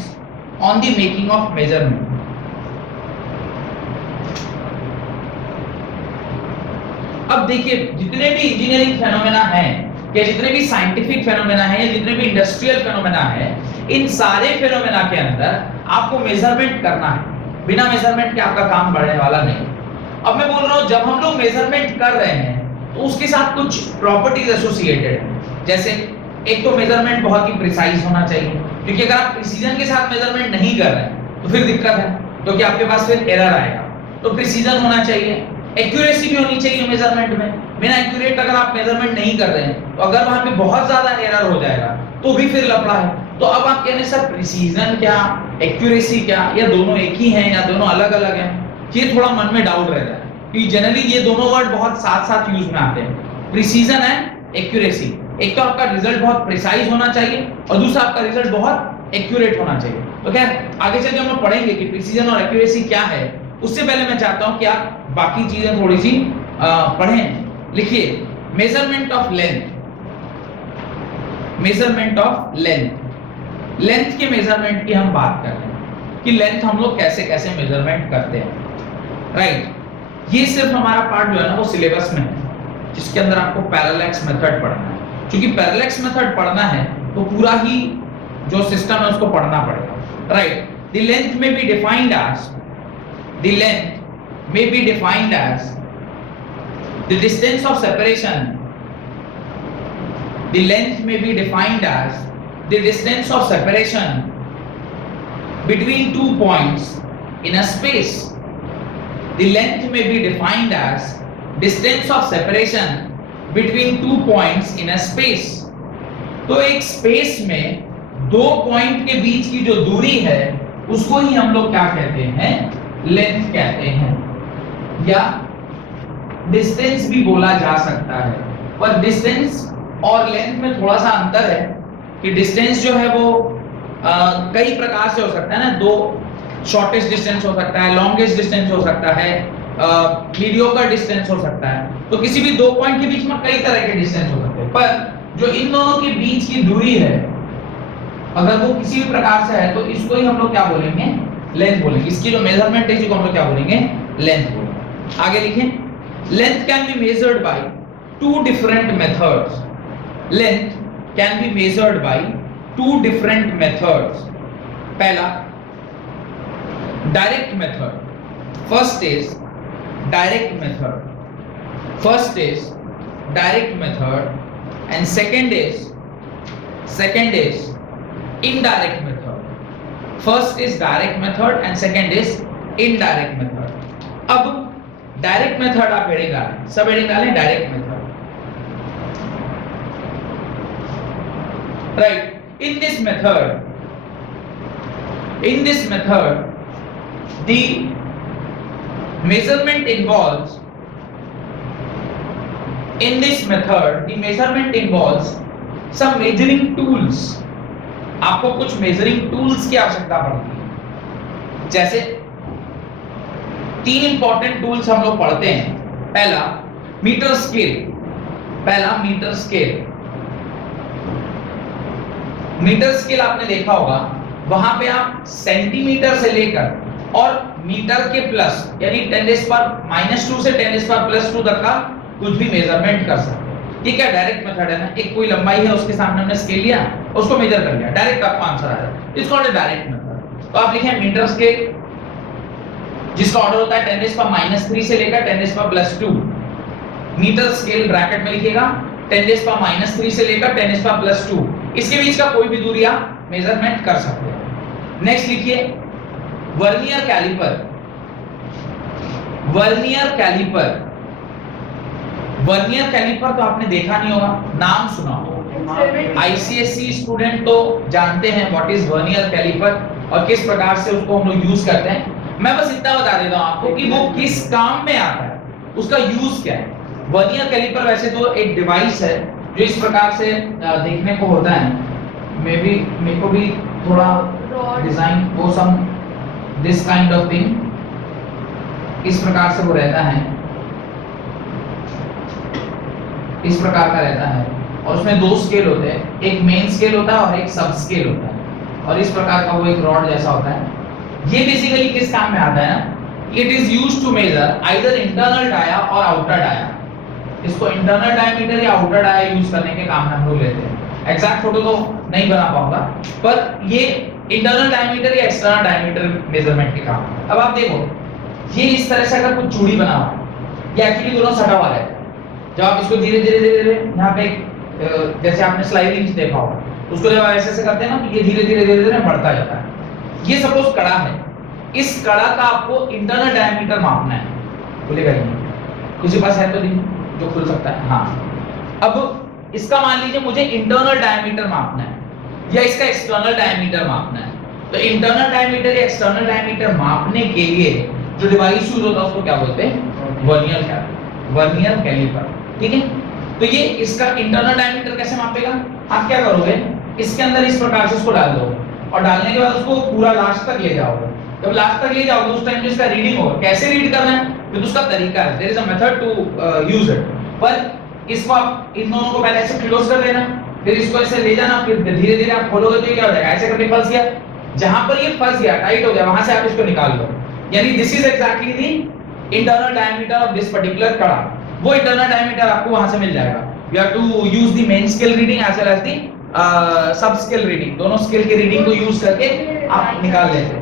on the making of measurement. अब देखिए, जितने भी engineering phenomena हैं या जितने भी scientific phenomena हैं या जितने भी इंडस्ट्रियल फेनोमेना हैं, इन सारे फेनोमेना के अंदर आपको मेजरमेंट करना है। बिना मेजरमेंट के आपका काम बढ़ने वाला नहीं। अब मैं बोल रहा हूं, जब हम लोग मेजरमेंट कर रहे हैं तो उसके साथ कुछ प्रॉपर्टीज एसोसिएटेड है। जैसे एक तो मेजरमेंट बहुत ही प्रिसाइज होना चाहिए, क्योंकि अगर आप प्रिसीजन के साथ मेजरमेंट नहीं कर रहे हैं तो फिर दिक्कत है, तो कि आपके पास फिर एरर आएगा। तो प्रिसीजन होना चाहिए, एक्यूरेसी भी होनी चाहिए मेजरमेंट में। बिना एक्यूरेट अगर आप मेजरमेंट नहीं कर रहे हैं तो अगर वहां पे बहुत ज्यादा एरर हो जाएगा तो भी फिर लफड़ा है। तो अब आप कहने सर प्रिसीजन क्या, एक्यूरेसी क्या, या दोनों एक ही हैं या दोनों अलग अलग हैं, ये थोड़ा मन में डाउट रहता है, क्योंकि जनरली ये दोनों वर्ड बहुत साथ साथ यूज में आते हैं, प्रिसीजन एंड एक्यूरेसी। एक तो आपका रिजल्ट बहुत प्रिसाइज होना चाहिए और दूसरा आपका रिजल्ट बहुत एक्यूरेट होना चाहिए। तो खैर आगे चल के हम लोग पढ़ेंगे कि प्रिसीजन और एक्यूरेसी क्या है। उससे पहले मैं चाहता हूं कि आप बाकी चीजें थोड़ी सी पढ़ें। लिखिए measurement of length, measurement of length. Length के मेजरमेंट की हम बात कर रहे हैं कि लेंथ हम लोग कैसे कैसे मेजरमेंट करते हैं। राइट, ये सिर्फ हमारा पार्ट जो है ना वो सिलेबस में है, जिसके अंदर आपको पैरेलैक्स मेथड पढ़ना है। क्योंकि पैरेलैक्स मेथड पढ़ना है तो पूरा ही जो सिस्टम है उसको पढ़ना पड़ेगा। राइट, द लेंथ में be defined as, the length may be defined as the distance of separation. The length may be defined as the distance of separation between 2 points in a space. The length may be defined as distance of separation between 2 points in a space. तो एक space में दो point के बीच की जो दूरी है उसको ही हम लोग क्या कहते हैं, लेंथ कहते हैं, या डिस्टेंस भी बोला जा सकता है। पर डिस्टेंस और लेंथ में थोड़ा सा अंतर है कि डिस्टेंस जो है वो कई प्रकार से हो सकता है ना। दो शॉर्टेस्ट डिस्टेंस हो सकता है, लॉन्गेस्ट डिस्टेंस हो सकता है, मीडियोकर डिस्टेंस हो सकता है। तो किसी भी दो पॉइंट के बीच में कई तरह के डिस्टेंस हो सकते हैं, पर जो इन दोनों के बीच की दूरी है अगर वो किसी भी प्रकार से है तो इसको ही हम लोग क्या बोलेंगे, लेंथ बोलेंगे। इसकी जो मेजरमेंट है इसको हम लोग क्या बोलेंगे, लेंथ बोलेंगे। आगे लिखें, length can be measured by two different methods. Length can be measured by two different methods. पहला direct method, first is direct method, first is direct method and second is indirect method. First is direct method and second is indirect method. अब direct method आप heading डालें, सब heading डालें direct method. Right, in this method the measurement involves some measuring tools. आपको कुछ measuring tools की आवश्यकता पड़ती है। जैसे 3 इंपॉर्टेंट टूल्स हम लोग पढ़ते हैं। पहला मीटर स्केल, मीटर स्केल आपने देखा होगा, वहां पे आप सेंटीमीटर से लेकर और मीटर के प्लस यानी 10⁻² से 10⁻+2 तक का कुछ भी मेजरमेंट कर सकते हैं। ये क्या डायरेक्ट मेथड है ना, एक कोई लंबाई है उसके सामने हमने स्केल लिया, उसको मेजर कर लिया, डायरेक्ट आपको आंसर आ जाए, it's called a direct method. तो आप लिखें मीटर स्केल जिसका ऑर्डर होता है 10⁻³ से लेकर 10⁻+2। मीटर स्केल ब्रैकेट में लिखिएगा 10⁻³ से लेकर 10⁻+2, इसके बीच का कोई भी दूरी आप मेजरमेंट कर सकते हैं। नेक्स्ट लिखिए वर्नियर कैलिपर, वर्नियर कैलिपर तो आपने देखा नहीं होगा, नाम सुना होगा। आईसीएसई स्टूडेंट तो जानते हैं व्हाट इज वर्नियर कैलिपर और किस प्रकार से उसको हम लोग यूज करते हैं। मैं बस इतना बता देता हूं आपको कि वो किस काम में आता है, उसका यूज क्या है। वर्नियर कैलिपर वैसे तो एक डिवाइस है जो इस प्रकार से देखने को होता है, मेरे को भी थोड़ा डिजाइन वो सम दिस काइंड ऑफ थिंग, इस प्रकार से वो रहता है, इस प्रकार का रहता है और उसमें 2 स्केल होते हैं, एक मेन स्केल होता है और एक सब स्केल होता है और इस प्रकार का वो एक रॉड जैसा होता है। ये बेसिकली किस काम में आता है ना, it is used to measure either internal dia और आउटर डाया। इसको इंटरनल डायमीटर या आउटर डाया यूज करने के काम में हम लोग लेते हैं। एग्जैक्ट फोटो तो नहीं बना पाऊंगा पर ये इंटरनल डायमीटर या एक्सटर्नल डायमीटर मेजरमेंट के काम। अब आप देखो ये इस तरह से अगर कुछ चूड़ी बना हुआ, ये एक्चुअली दोनों सटा हुआ है। जब आप इसको धीरे धीरे यहाँ पे जैसे आपने स्लाइडिंग देखा होगा, उसको जब ऐसे ऐसे करते हैं ना तो ये धीरे धीरे बढ़ता जाता है। ये सपोज कड़ा है, इस कड़ा का आपको इंटरनल डायमीटर मापना है, खुलेगा नहीं, किसी पास है तो नहीं जो खुल सकता है। हाँ, अब इसका मान लीजिए मुझे इंटरनल डायमीटर मापना है या इसका एक्सटर्नल डायमीटर मापना है, तो इंटरनल डायमीटर या एक्सटर्नल डायमीटर मापने के लिए जो डिवाइस यूज होता है उसको क्या बोलते हैं, वर्नियर कैलिपर। ठीक है, तो ये इसका इंटरनल डायमीटर कैसे मापेगा, आप क्या करोगे, इसके अंदर इस प्रकार से इसको डाल दो और डालने के बाद उसको पूरा लास्ट तक ले जाओगे। जब लास्ट तक ले जाओगे उस टाइम जो इसका रीडिंग होगा, कैसे रीड करना है फिर उसका तरीका है, there is a method to use it. पर इसको आप इन दोनों को पहले ऐसे क्लोज कर देना, फिर इसको ऐसे ले जाना, फिर धीरे धीरे आप खोलोगे तो ये क्या हो जाएगा, ऐसे करके फंस गया, जहां पर ये फंस गया टाइट हो गया वहां से आप इसको निकाल लो, यानी this is exactly the internal diameter of this particular कड़ा। वो इंटरनल डायमीटर आपको वहां से मिल जाएगा। You have to use the main scale reading as well as the sub scale reading, दोनों स्केल के रीडिंग को यूज करके आप निकाल लेते हैं।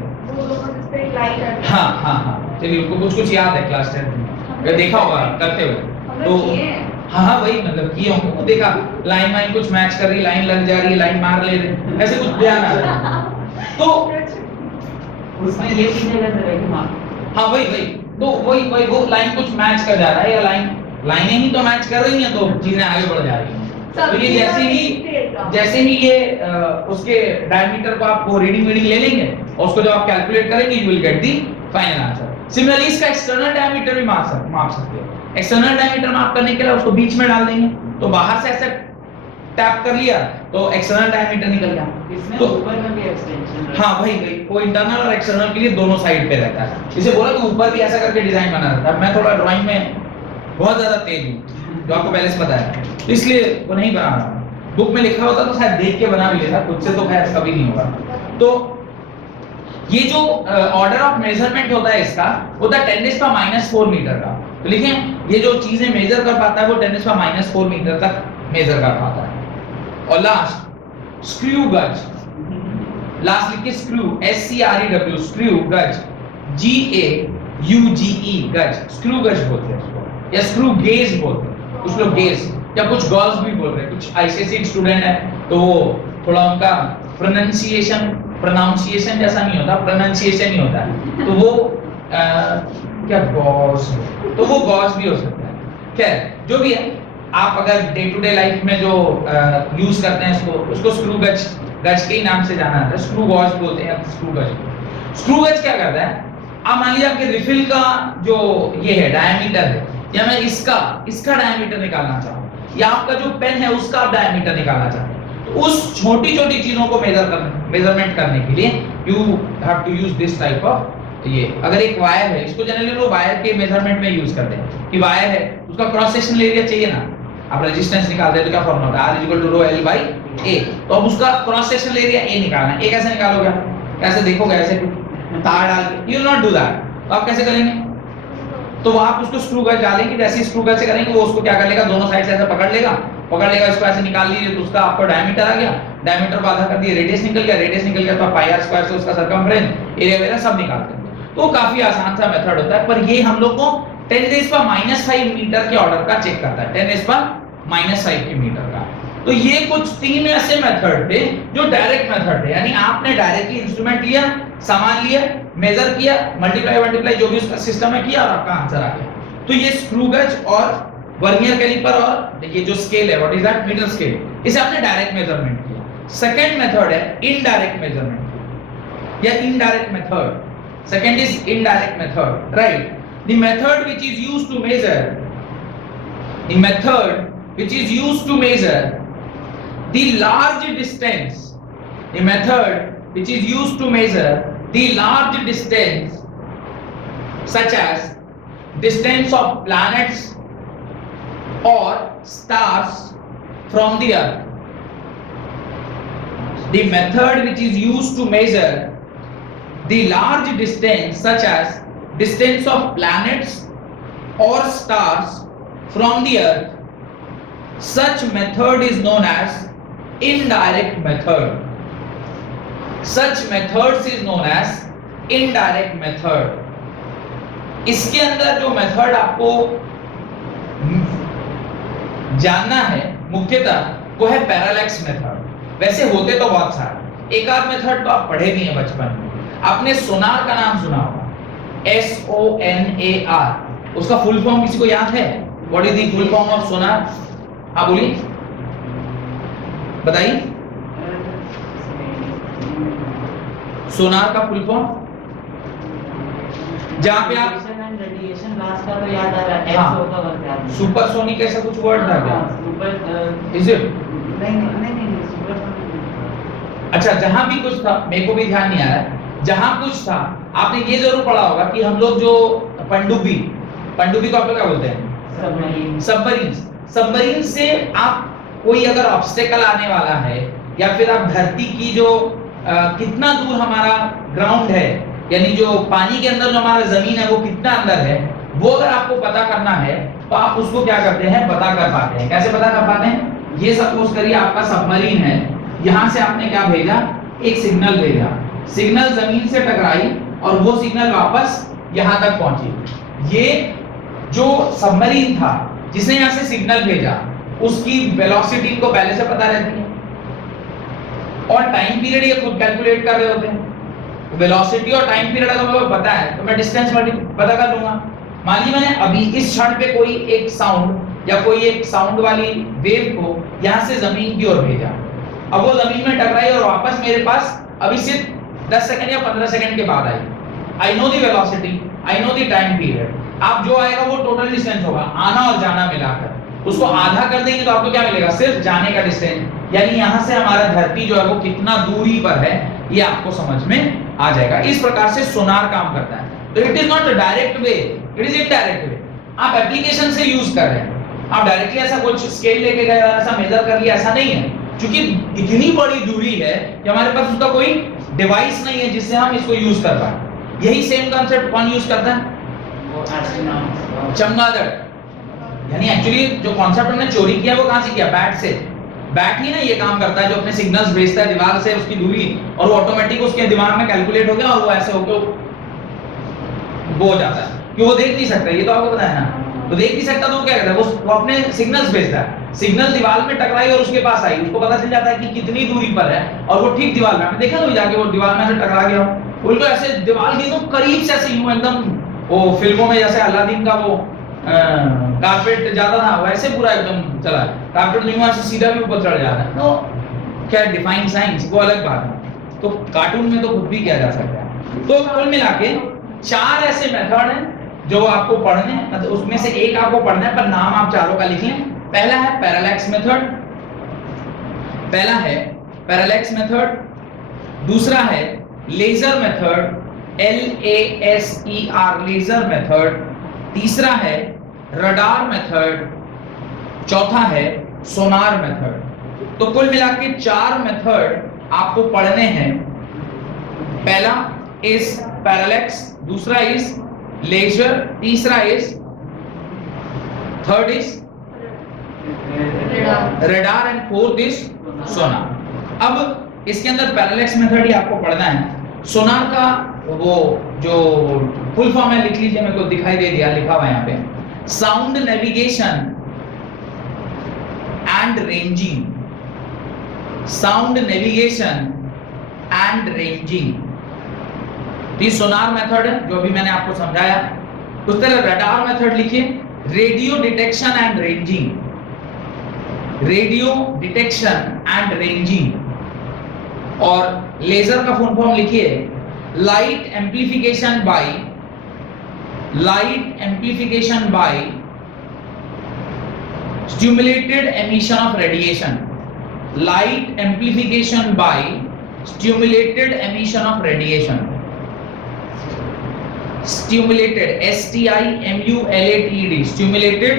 हाँ हाँ हाँ, चलिए उनको कुछ याद है क्लास 10 में देखा होगा करते हुए, तो हाँ हाँ वही मतलब किए होंगे, वो देखा लाइन वाइन कुछ मैच कर रही, लाइन लग जा रही है, लाइन मार ले रही, ऐसे कुछ ध्यान आ रहा है। तो उसमें ये भी जगह से रहेगी माँ। हाँ वही तो वही वो लाइन कुछ मैच कर जा रहा है या लाइनें ही तो मैच कर रही हैं तो चीजें आगे बढ़ जा रही हैं। तो ये जैसे ही ये उसके डायमीटर को आप वो रीडिंग ले लेंगे और उसको जब आप कैलकुलेट करेंगे you will get the final answer. Similarly इसका एक्सटर्नल डायमीटर भी माप सकते हो। एक्सटर्नल डायमीटर माप करने के लिए उसको बीच में डाल देंगे, तो बाहर से ऐसे टैप कर लिया तो एक्सटर्नल डायमीटर निकल गया। इसमें तो ऊपर में भी एक्सटेंशन, हाँ वही वो इंटरनल और एक्सटर्नल के लिए दोनों साइड पे रहता है। इसे बोला कि ऊपर भी ऐसा करके डिजाइन बना रहता है। मैं थोड़ा ड्राइंग में बहुत ज्यादा तेज हूँ, जो आपको पहले से पता है, तो इसलिए वो नहीं बना रहा। बुक में लिखा होता तो शायद देख के बना भी लेता, खुद से तो खैर कभी नहीं होगा। तो ये जो ऑर्डर ऑफ मेजरमेंट होता है इसका होता है 10⁻⁴ मीटर का। तो लिखें ये जो चीजें मेजर कर पाता है वो 10⁻⁴ मीटर तक मेजर कर पाता है। और लास्ट स्क्रू गज, लास्ट लिखिए स्क्रू SCREW, स्क्रू गज GAUGE गज, स्क्रू गज बोलते हैं उसको या स्क्रू गेज बोलते हैं कुछ लोग, गेज या कुछ गर्ल्स भी बोल रहे हैं। कुछ आईसीएसई स्टूडेंट है तो वो थोड़ा उनका प्रोनाउंसिएशन जैसा नहीं होता, प्रोनाउंसिएशन ही होता है, तो वो क्या गॉस, तो वो गॉस भी हो सकता है। खैर जो भी है, आप अगर डे टू डे लाइफ में जो यूज करते हैं उसको स्क्रू गज के ही नाम से जाना जाता है, स्क्रू गॉस बोलते हैं स्क्रू गज। स्क्रू गज क्या करता है, आप मान लीजिए आपके रिफिल का जो ये है डायमीटर है, या मैं इसका डायमीटर निकालना चाहूँ, या आपका जो पेन है उसका आप डायमीटर निकालना चाहते हैं, उस छोटी छोटी चीजों को मेजरमेंट करने के लिए you have to use this type of ये। अगर एक वायर है, इसको जनरली लोग वायर के मेजरमेंट में यूज करते हैं कि वायर है, उसका क्रॉस सेक्शनल एरिया चाहिए ना, आप रेजिस्टेंस निकालते हैं तो क्या फॉर्मूला होता है, R equal to rho L by A। तो अब उसका क्रॉस सेक्शनल एरिया A निकालना है। A कैसे निकालोगे, कैसे देखोगे, ऐसे तार डाल के, you will not do that. तो आप कैसे करेंगे, तो आप उसको स्क्रू गज डालेंगे, जैसे स्क्रू गज से करेंगे वो उसको क्या कर लेगा, दोनों साइड से ऐसे पकड़ लेगा, इसको ऐसे निकाल लीजिए तो उसका आपको डायमीटर आ गया, डायमीटर को आधा कर दिए, रेडियस निकल गया, तो आप पाई आर स्क्वायर से उसका सर्कमफ्रेंस एरिया वगैरह सब निकालते हैं। तो काफी आसान सा मेथड होता है, पर ये हम लोग को 10⁻⁻5 मीटर के ऑर्डर का चेक करता है, 10⁻⁻5 के मीटर का। तो ये कुछ 3 ऐसे मेथड थे जो डायरेक्ट मेथड थे, यानी आपने डायरेक्टली इंस्ट्रूमेंट लिया, सामान लिया, मेजर किया, मल्टीप्लाई जो भी उसका सिस्टम है किया और आपका आंसर आ गया। तो ये स्क्रू गेज और वर्नियर कैलिपर और देखिए जो स्केल है, what is that, metre scale, इसे आपने डायरेक्ट मेजरमेंट किया। सेकंड मेथड है इनडायरेक्ट मेजरमेंट या indirect method. Second is indirect method, right? The method which is used to measure the large distance, such as distance of planets or stars from the earth. The method which is used to measure the large distance, such as distance of planets or stars from the earth, such method is known as indirect method. Such methods is known as indirect method. इसके अंदर जो method आपको जानना है मुख्यतः वो है parallax method. वैसे होते तो बहुत सारे, एक आध मेथड तो आप पढ़े भी हैं बचपन में। आपने सोनार का नाम सुना होगा, SONAR, उसका फुल फॉर्म किसी को याद है? What is the full form of sonar? हाँ बोलिए, बताइए। सोनार का फुल फॉर्म, जहां पे आप रेडिएशन लास्ट का तो याद आ रहा है, हाँ, SO का वर्ड याद नहीं। सुपरसोनिक ऐसा कुछ वर्ड था क्या? Super is it? नहीं सुपर। अच्छा, जहां भी कुछ था, मेरे को भी ध्यान नहीं आ रहा है, जहां कुछ था आपने ये जरूर पढ़ा होगा कि हम लोग जो पनडुब्बी को आप लोग क्या बोलते हैं, सबमरीन से आप कोई अगर ऑब्स्टेकल आने वाला है या फिर आप धरती की जो कितना दूर हमारा ग्राउंड है, यानी जो पानी के अंदर जो हमारा जमीन है वो कितना अंदर है, वो अगर आपको पता करना है तो आप उसको क्या करते हैं, पता कर पाते हैं। कैसे पता कर पाते हैं? ये सपोज करिए आपका सबमरीन है, यहां से आपने क्या भेजा, एक सिग्नल भेजा, सिग्नल जमीन से टकराई और वो सिग्नल वापस यहां तक पहुंची। ये जो सबमरीन था जिसने यहां से सिग्नल भेजा, उसकी वेलोसिटी को पहले से पता रहती है और टाइम पीरियड ये खुद कैलकुलेट कर रहे होते हैं। वेलोसिटी और टाइम पीरियड अगर मुझे पता है तो मैं डिस्टेंस पता कर लूंगा। मान लीजिए मैंने अभी इस क्षण पे कोई एक साउंड या कोई एक साउंड वाली वेव को यहां से जमीन की ओर भेजा, अब वो जमीन में टकराई और वापस मेरे पास अभी सिर्फ 10 सेकंड या 15 सेकंड के बाद आई। I know the velocity, I know the time period. आप जो आएगा वो टोटल डिस्टेंस होगा, आना और जाना मिलाकर। उसको आधा कर देंगे तो आपको क्या मिलेगा, सिर्फ जाने का डिस्टेंस, यानी यहां से हमारा धरती जो है वो कितना दूरी पर है ये आपको समझ में आ जाएगा। इस प्रकार से सोनार काम करता है। तो it is not a direct way, it is indirect way. आप एप्लीकेशन से यूज कर रहे हैं, आप डायरेक्टली ऐसा कुछ स्केल लेके गए ऐसा मेजर कर लिया, ऐसा नहीं है, क्योंकि इतनी बड़ी दूरी है कि हमारे पास उसका कोई डिवाइस नहीं है जिससे हम इसको यूज कर पाए। यही सेम कांसेप्ट कौन यूज करता है, चमगादड़। यानी एक्चुअली जो कांसेप्ट हमने चोरी किया वो कहां से किया, बैट से। बैट ही ना ये काम करता है जो अपने सिग्नल्स भेजता है दीवार से उसकी दूरी, और वो ऑटोमेटिक उसके दिमाग में कैलकुलेट हो गया और वो ऐसे होकर वो हो जाता है कि वो देख नहीं सकता। ये तो आपको पता है ना, तो देख नहीं सकता तो वो क्या करता है, वो अपने सिग्नल्स भेजता है। सिग्नल दीवार में टकराई और उसके पास आई, उसको पता चल जाता है कि कितनी दूरी पर है और वो ठीक दीवार में। आपने देखा तो जाके वो दीवार में से टकरा गया, उनको ऐसे दीवार की एकदम करीब से ऐसे यूं एकदम, वो फिल्मों में जैसे अलादीन का वो कारपेट जाता था वैसे पूरा एकदम चला, कारपेट नहीं वहां से सीधा भी ऊपर चढ़ जाता है। तो क्या डिफाइन साइंस वो अलग बात है, तो कार्टून में तो खुद भी किया जा सकता है। तो कुल मिला के 4 ऐसे मेथड हैं जो आपको पढ़ने हैं, मतलब उसमें से एक आपको पढ़ना है पर नाम आप चारों का लिख लें। पहला है पैरालैक्स मेथड, पहला है पैरेलैक्स मेथड, दूसरा है laser method, LASER laser method, तीसरा है रडार मेथड, चौथा है सोनार मेथड। तो कुल मिला के 4 मेथड आपको पढ़ने हैं। पहला इज पैरेलैक्स, दूसरा इज लेजर, तीसरा is, third is radar and fourth is sonar. अब इसके अंदर पैरेलैक्स मेथड ही आपको पढ़ना है। सोनार का वो जो फुल फॉर्म है लिख लीजिए, मेरे को दिखाई दे दिया, लिखा हुआ है यहाँ पे, sound navigation and ranging, sound navigation and ranging. ये सोनार मेथड है जो अभी मैंने आपको समझाया। उस तरह रडार मेथड लिखिए, radio detection and ranging, radio detection and ranging. और लेजर का फुल फॉर्म लिखिए, light amplification by, light amplification by stimulated emission of radiation, light amplification by stimulated emission of radiation, stimulated, STIMULATED, stimulated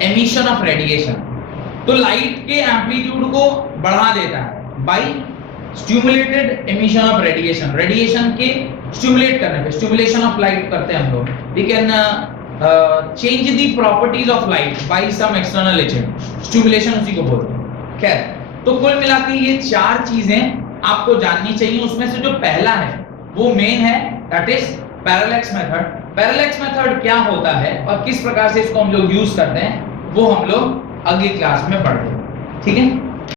emission of radiation। तो light के amplitude को बढ़ा देता है by stimulated emission of radiation, radiation के stimulate करने पे, stimulation of light करते हैं हम लोग। We can change the properties of light by some external agent, stimulation उसी को बोलते हैं। खैर, तो कुल मिलाकर ये 4 चीजें आपको जाननी चाहिए। उसमें से जो पहला है वो मेन है, that is parallax method. Parallax method क्या होता है और किस प्रकार से इसको हम लोग यूज करते हैं वो हम लोग अगली क्लास में पढ़ते हैं। ठीक है।